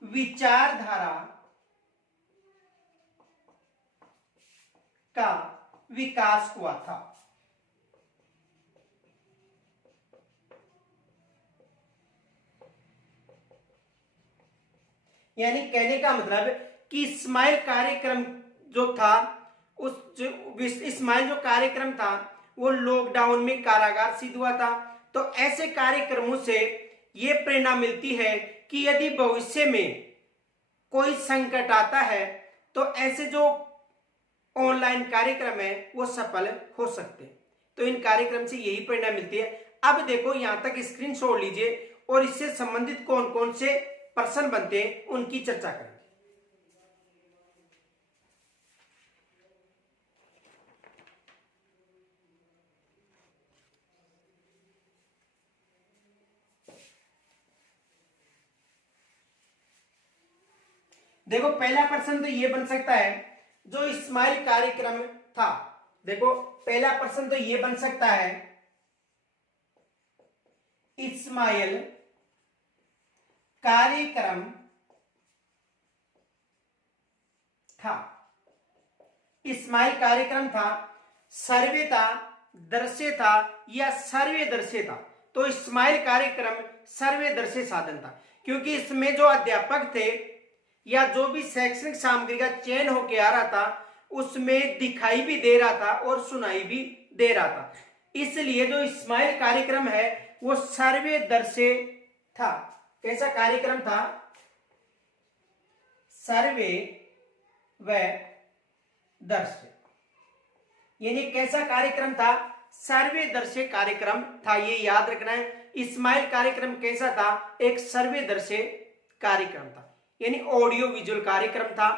विचारधारा का विकास हुआ था। यानी कहने का मतलब कि स्माइल कार्यक्रम जो था, स्माइल जो कार्यक्रम था वो लॉकडाउन में कारागार सिद्ध हुआ था। तो ऐसे कार्यक्रमों से ये प्रेरणा मिलती है कि यदि भविष्य में कोई संकट आता है तो ऐसे जो ऑनलाइन कार्यक्रम है वो सफल हो सकते हैं। तो इन कार्यक्रम से यही प्रेरणा मिलती है। अब देखो यहां तक स्क्रीनशॉट लीजिए और इससे संबंधित कौन कौन से प्रश्न बनते हैं उनकी चर्चा करें। देखो पहला प्रश्न तो ये बन सकता है, जो स्माइल कार्यक्रम था, देखो पहला प्रश्न तो ये बन सकता है, स्माइल कार्यक्रम था, स्माइल कार्यक्रम था, सर्वे था, दृश्य था या सर्वे दृश्य था। तो स्माइल कार्यक्रम सर्वे दृश्य साधन था, क्योंकि इसमें जो अध्यापक थे या जो भी शैक्षणिक सामग्री का चयन होके आ रहा था उसमें दिखाई भी दे रहा था और सुनाई भी दे रहा था। इसलिए जो स्माइल कार्यक्रम है वो सर्वे दृश्य था। कैसा कार्यक्रम था? सर्वे व दृश्य। यानी कैसा कार्यक्रम था? सर्वे दृश्य कार्यक्रम था। ये याद रखना है। स्माइल कार्यक्रम कैसा था? एक सर्वे दृश्य कार्यक्रम था, यानी ऑडियो विजुअल कार्यक्रम था,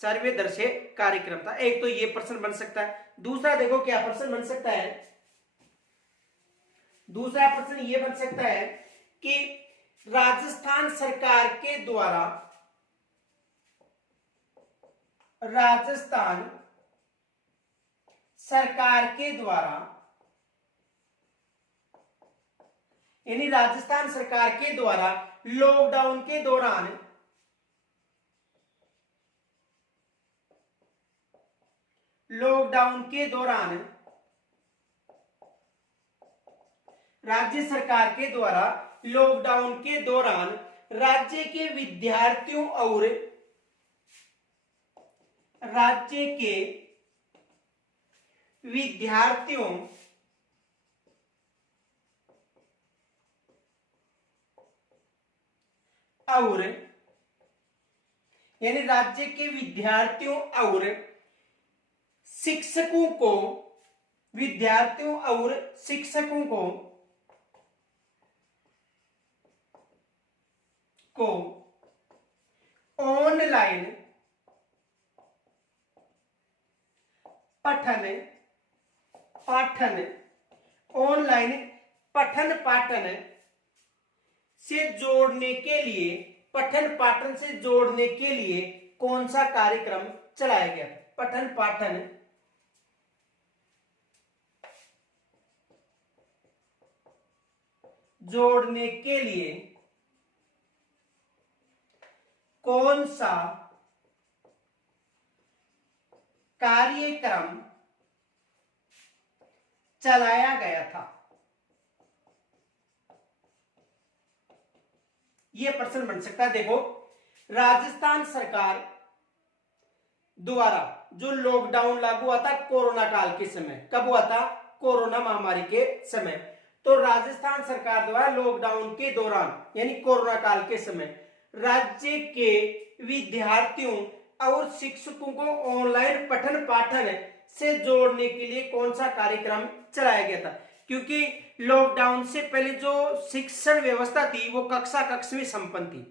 सर्वे दृश्य कार्यक्रम था। एक तो ये प्रश्न बन सकता है। दूसरा देखो क्या प्रश्न बन सकता है। दूसरा प्रश्न ये बन सकता है कि राजस्थान सरकार के द्वारा यानी राजस्थान सरकार के द्वारा लॉकडाउन के दौरान राज्य सरकार के द्वारा लॉकडाउन के दौरान राज्य के विद्यार्थियों और यानी राज्य के विद्यार्थियों और शिक्षकों को ऑनलाइन पठन पाठन से जोड़ने के लिए कौन सा कार्यक्रम चलाया गया? पठन पाठन जोड़ने के लिए कौन सा कार्यक्रम चलाया गया था? यह प्रश्न बन सकता है। देखो राजस्थान सरकार द्वारा जो लॉकडाउन लागू हुआ था कोरोना काल के समय, कब हुआ था? कोरोना महामारी के समय। तो राजस्थान सरकार द्वारा लॉकडाउन के दौरान यानी कोरोना काल के समय राज्य के विद्यार्थियों और शिक्षकों को ऑनलाइन पठन पाठन से जोड़ने के लिए कौन सा कार्यक्रम चलाया गया था? क्योंकि लॉकडाउन से पहले जो शिक्षण व्यवस्था थी वो कक्षा कक्ष में संपन्न थी,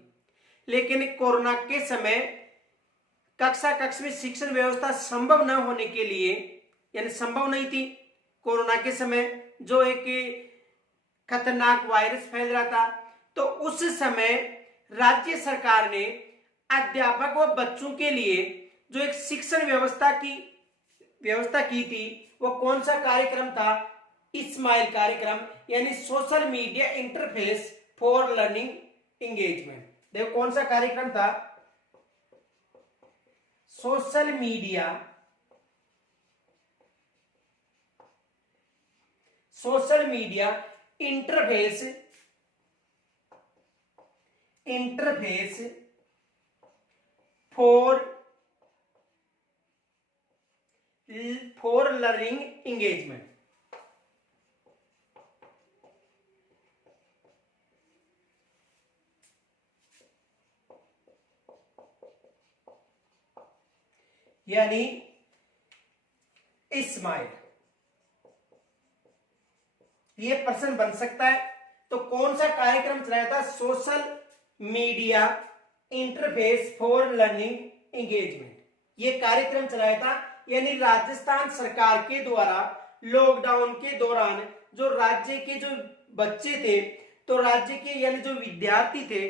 लेकिन कोरोना के समय कक्षा कक्ष में शिक्षण व्यवस्था संभव न होने के लिए, यानी संभव नहीं थी कोरोना के समय जो एक खतरनाक वायरस फैल रहा था, तो उस समय राज्य सरकार ने अध्यापक व बच्चों के लिए जो एक शिक्षण व्यवस्था की थी वो कौन सा कार्यक्रम था? इस्माइल कार्यक्रम, यानी social media interface for learning engagement. देखो कौन सा कार्यक्रम था? Social media interface for learning engagement. यानी इस्माइल, ये प्रश्न बन सकता है। तो कौन सा कार्यक्रम चलाया था? Social media interface for learning engagement, ये कार्यक्रम चलाया था। यानी राजस्थान सरकार के द्वारा लॉकडाउन के दौरान जो राज्य के जो बच्चे थे, तो राज्य के यानी जो विद्यार्थी थे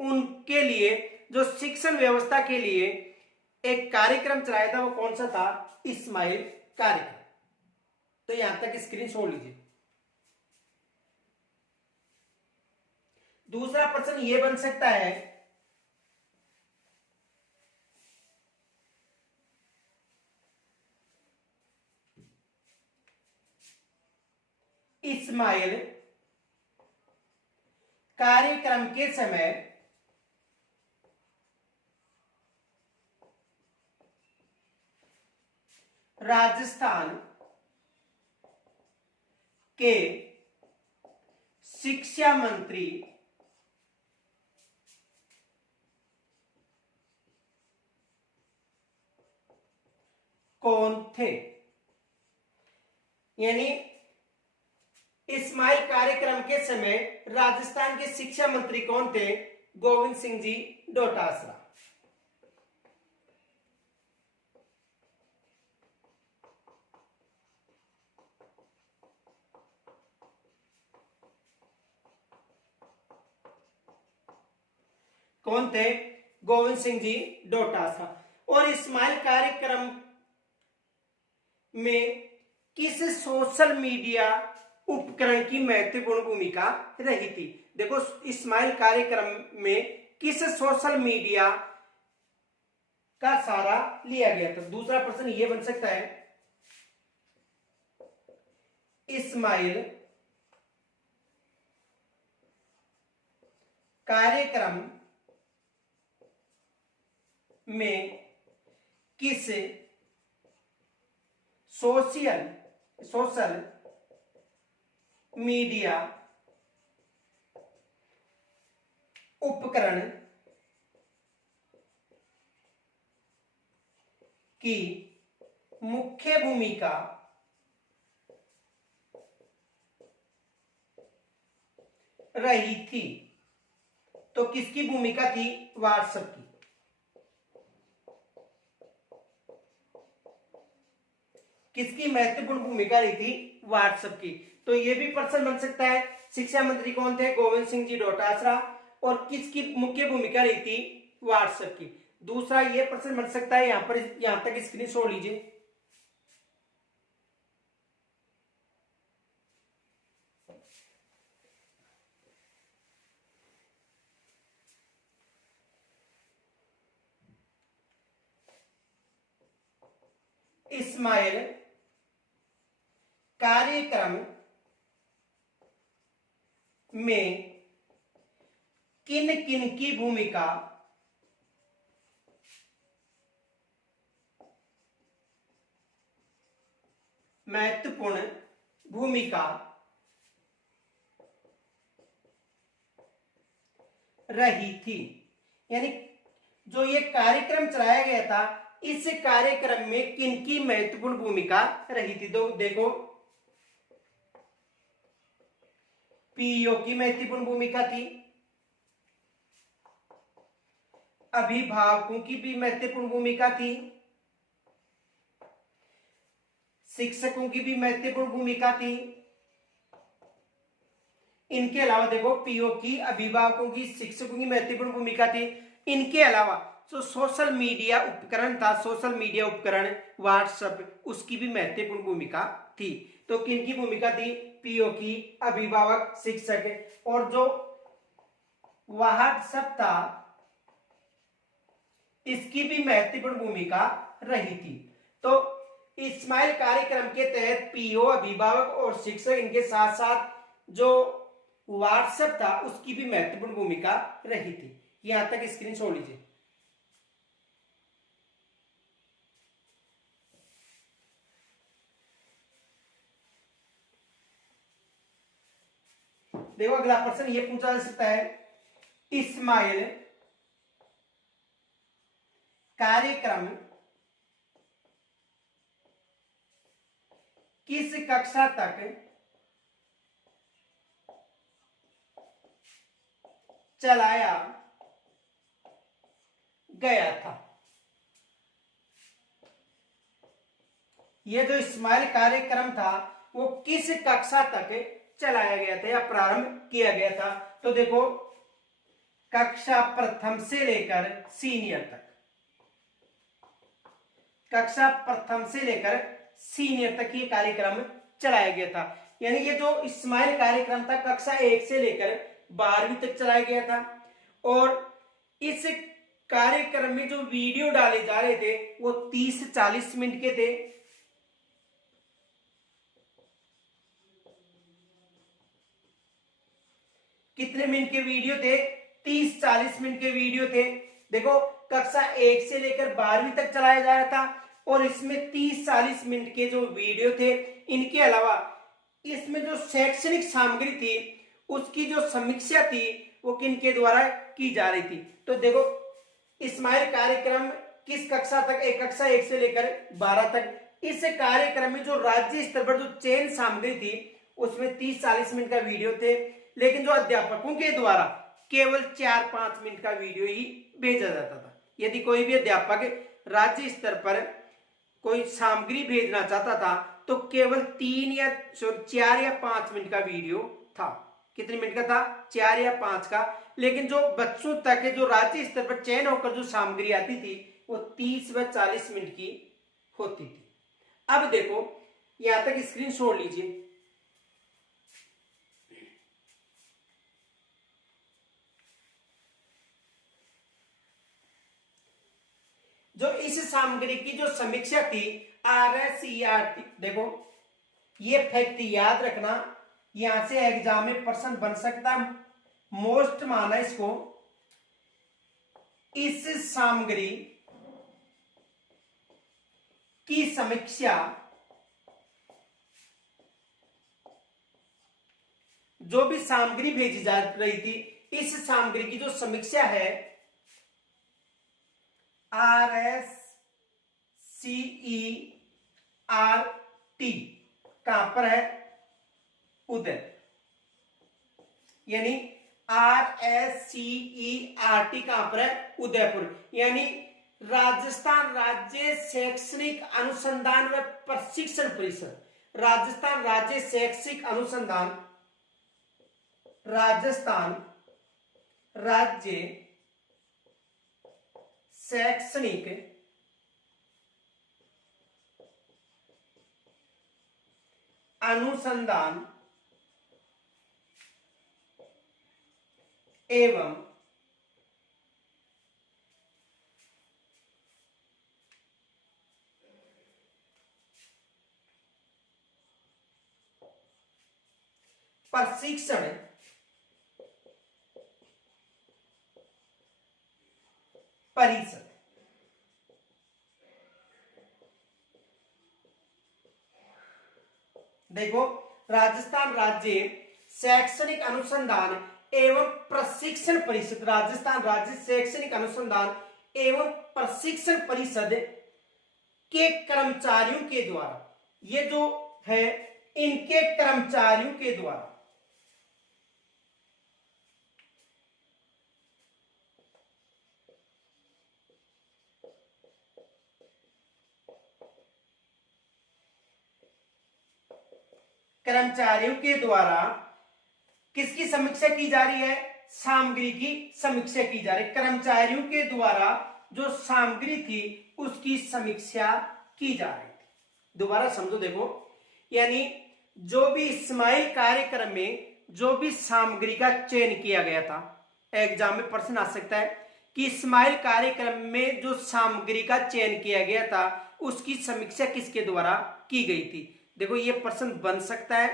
उनके लिए जो शिक्षण व्यवस्था के लिए एक कार्यक्रम चलाया था, वो कौन सा था? इस्माइल कार्यक्रम। तो यहां तक स्क्रीन छोड़ लीजिए। दूसरा प्रश्न ये बन सकता है, इस्माइल कार्यक्रम के समय राजस्थान के शिक्षा मंत्री कौन थे? यानी इस्माइल कार्यक्रम के समय राजस्थान के शिक्षा मंत्री कौन थे? गोविंद सिंह जी डोटासरा। कौन थे? गोविंद सिंह जी डोटासरा। और इस्माइल कार्यक्रम में किस सोशल मीडिया उपकरण की महत्वपूर्ण भूमिका रही थी? देखो इस्माइल कार्यक्रम में किस सोशल मीडिया का सहारा लिया गया था? दूसरा प्रश्न यह बन सकता है, इस्माइल कार्यक्रम में किस सोशल मीडिया उपकरण की मुख्य भूमिका रही थी? तो किसकी भूमिका थी? व्हाट्सएप की। किसकी महत्वपूर्ण भूमिका रही थी? व्हाट्सएप की। तो यह भी प्रश्न बन सकता है, शिक्षा मंत्री कौन थे? गोविंद सिंह जी डोटासरा। और किसकी मुख्य भूमिका रही थी? व्हाट्सएप की। दूसरा यह प्रश्न बन सकता है, यहां तक स्क्रीन छोड़ लीजिए। इस्माइल कार्यक्रम में किन किन की भूमिका महत्वपूर्ण भूमिका रही थी? यानी जो ये कार्यक्रम चलाया गया था इस कार्यक्रम में किनकी महत्वपूर्ण भूमिका रही थी? तो देखो, पीईओ की महत्वपूर्ण भूमिका थी, अभिभावकों की भी महत्वपूर्ण भूमिका थी, शिक्षकों की भी महत्वपूर्ण भूमिका थी। इनके अलावा देखो, पीओ की, अभिभावकों की, शिक्षकों की महत्वपूर्ण भूमिका थी। इनके अलावा जो सोशल मीडिया उपकरण था, सोशल मीडिया उपकरण व्हाट्सएप, उसकी भी महत्वपूर्ण भूमिका थी। तो किनकी भूमिका थी? पीओ की, अभिभावक, शिक्षक। और जो व्हाट्सएप था, इसकी भी महत्वपूर्ण भूमिका रही थी। तो स्माइल कार्यक्रम के तहत पीओ, अभिभावक और शिक्षक, इनके साथ साथ जो व्हाट्सएप था उसकी भी महत्वपूर्ण भूमिका रही थी। यहां तक स्क्रीन छोड़ लीजिए। देखो, अगला प्रश्न ये पूछा जा सकता है, स्माइल कार्यक्रम किस कक्षा तक चलाया गया था? यह जो स्माइल कार्यक्रम था वो किस कक्षा तक चलाया गया था या प्रारंभ किया गया था? तो देखो, कक्षा प्रथम से लेकर सीनियर तक, कक्षा प्रथम से लेकर सीनियर तक ये कार्यक्रम चलाया गया था। यानी ये जो स्माइल कार्यक्रम था कक्षा 1 से लेकर 12वीं तक चलाया गया था। और इस कार्यक्रम में जो वीडियो डाले जा रहे थे वो 30 से 40 मिनट के थे। कितने मिनट के वीडियो थे? 30-40 मिनट के वीडियो थे। देखो, कक्षा 1 से लेकर 12वीं तक चलाया जा रहा था और इसमें 30-40 मिनट के जो वीडियो थे। इनके अलावा इसमें जो शैक्षणिक सामग्री थी उसकी जो समीक्षा थी वो किनके द्वारा की जा रही थी? तो देखो, स्माइल कार्यक्रम किस कक्षा तक? एक कक्षा 1 से लेकर 12 तक। इस कार्यक्रम में जो राज्य स्तर पर जो चयन सामग्री थी उसमें 30-40 मिनट का वीडियो थे, लेकिन जो अध्यापकों के द्वारा केवल 4-5 मिनट का वीडियो ही भेजा जाता था। यदि कोई भी अध्यापक राज्य स्तर पर कोई सामग्री भेजना चाहता था तो केवल 4 या 5 मिनट का वीडियो था। कितने मिनट का था? 4 या 5 का। लेकिन जो बच्चों तक जो राज्य स्तर पर चयन होकर जो सामग्री आती थी वो 30 व 40 मिनट की होती थी। अब देखो, यहां तक स्क्रीन छोड़ लीजिए। जो इस सामग्री की जो समीक्षा थी RSERT, देखो ये फैक्ट याद रखना, यहां से एग्जाम में प्रश्न बन सकता, मोस्ट माना इसको। इस सामग्री की समीक्षा जो भी सामग्री भेजी जा रही थी, इस सामग्री की जो समीक्षा है RSCERT कहां पर है? उदय। यानी RSCERT कहां पर है? उदयपुर। यानी राजस्थान राज्य शैक्षणिक अनुसंधान व प्रशिक्षण परिषद, राजस्थान राज्य शैक्षिक अनुसंधान, राजस्थान राज्य शैक्षणिक अनुसंधान एवं प्रशिक्षण परिषद। देखो, राजस्थान राज्य शैक्षणिक अनुसंधान एवं प्रशिक्षण परिषद, राजस्थान राज्य शैक्षणिक अनुसंधान एवं प्रशिक्षण परिषद इनके कर्मचारियों के द्वारा, ये जो है इनके कर्मचारियों के द्वारा, कर्मचारियों के द्वारा किसकी समीक्षा की जा रही है? सामग्री की समीक्षा की जा रही है। कर्मचारियों के द्वारा जो सामग्री थी उसकी समीक्षा की जा रही थी। दोबारा समझो, देखो, यानी जो भी स्माइल कार्यक्रम में जो भी सामग्री का चयन किया गया था, एग्जाम में प्रश्न आ सकता है कि स्माइल कार्यक्रम में जो सामग्री का चयन किया गया था उसकी समीक्षा किसके द्वारा की गई थी। देखो ये प्रश्न बन सकता है,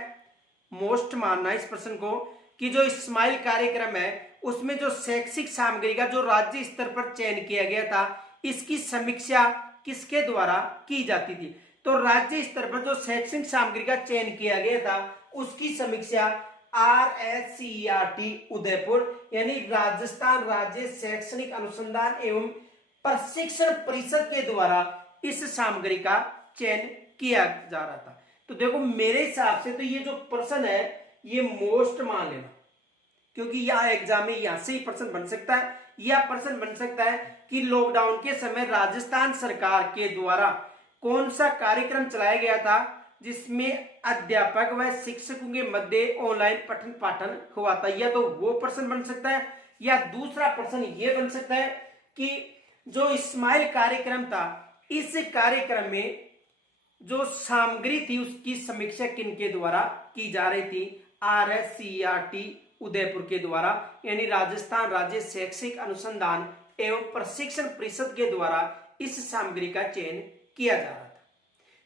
मोस्ट मानना इस प्रश्न को, कि जो स्माइल कार्यक्रम है उसमें जो शैक्षिक सामग्री का जो राज्य स्तर पर चयन किया गया था इसकी समीक्षा किसके द्वारा की जाती थी। तो राज्य स्तर पर जो शैक्षिक सामग्री का चयन किया गया था उसकी समीक्षा RSCERT उदयपुर यानी राजस्थान राज्य शैक्षणिक अनुसंधान एवं प्रशिक्षण परिषद के द्वारा इस सामग्री का चयन किया जा रहा था। तो देखो मेरे हिसाब से तो ये जो प्रश्न है ये मोस्ट मान लेना, क्योंकि यह एग्जाम में यहां से ही प्रश्न बन सकता है। यह प्रश्न बन सकता है कि लॉकडाउन के समय राजस्थान सरकार के द्वारा कौन सा कार्यक्रम चलाया गया था जिसमें अध्यापक व शिक्षकों के मध्य ऑनलाइन पठन पाठन हुआ था। या तो वो प्रश्न बन सकता है या दूसरा प्रश्न ये बन सकता है कि जो स्माइल कार्यक्रम था इस कार्यक्रम में जो सामग्री थी उसकी समीक्षा किनके द्वारा की जा रही थी? RSCERT उदयपुर के द्वारा यानी राजस्थान राज्य शैक्षिक अनुसंधान एवं प्रशिक्षण परिषद के द्वारा इस सामग्री का चयन किया जा रहा था।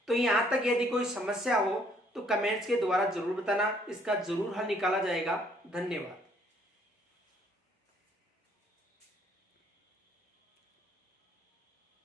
तो यहां तक यदि कोई समस्या हो तो कमेंट्स के द्वारा जरूर बताना, इसका जरूर हल निकाला जाएगा। धन्यवाद।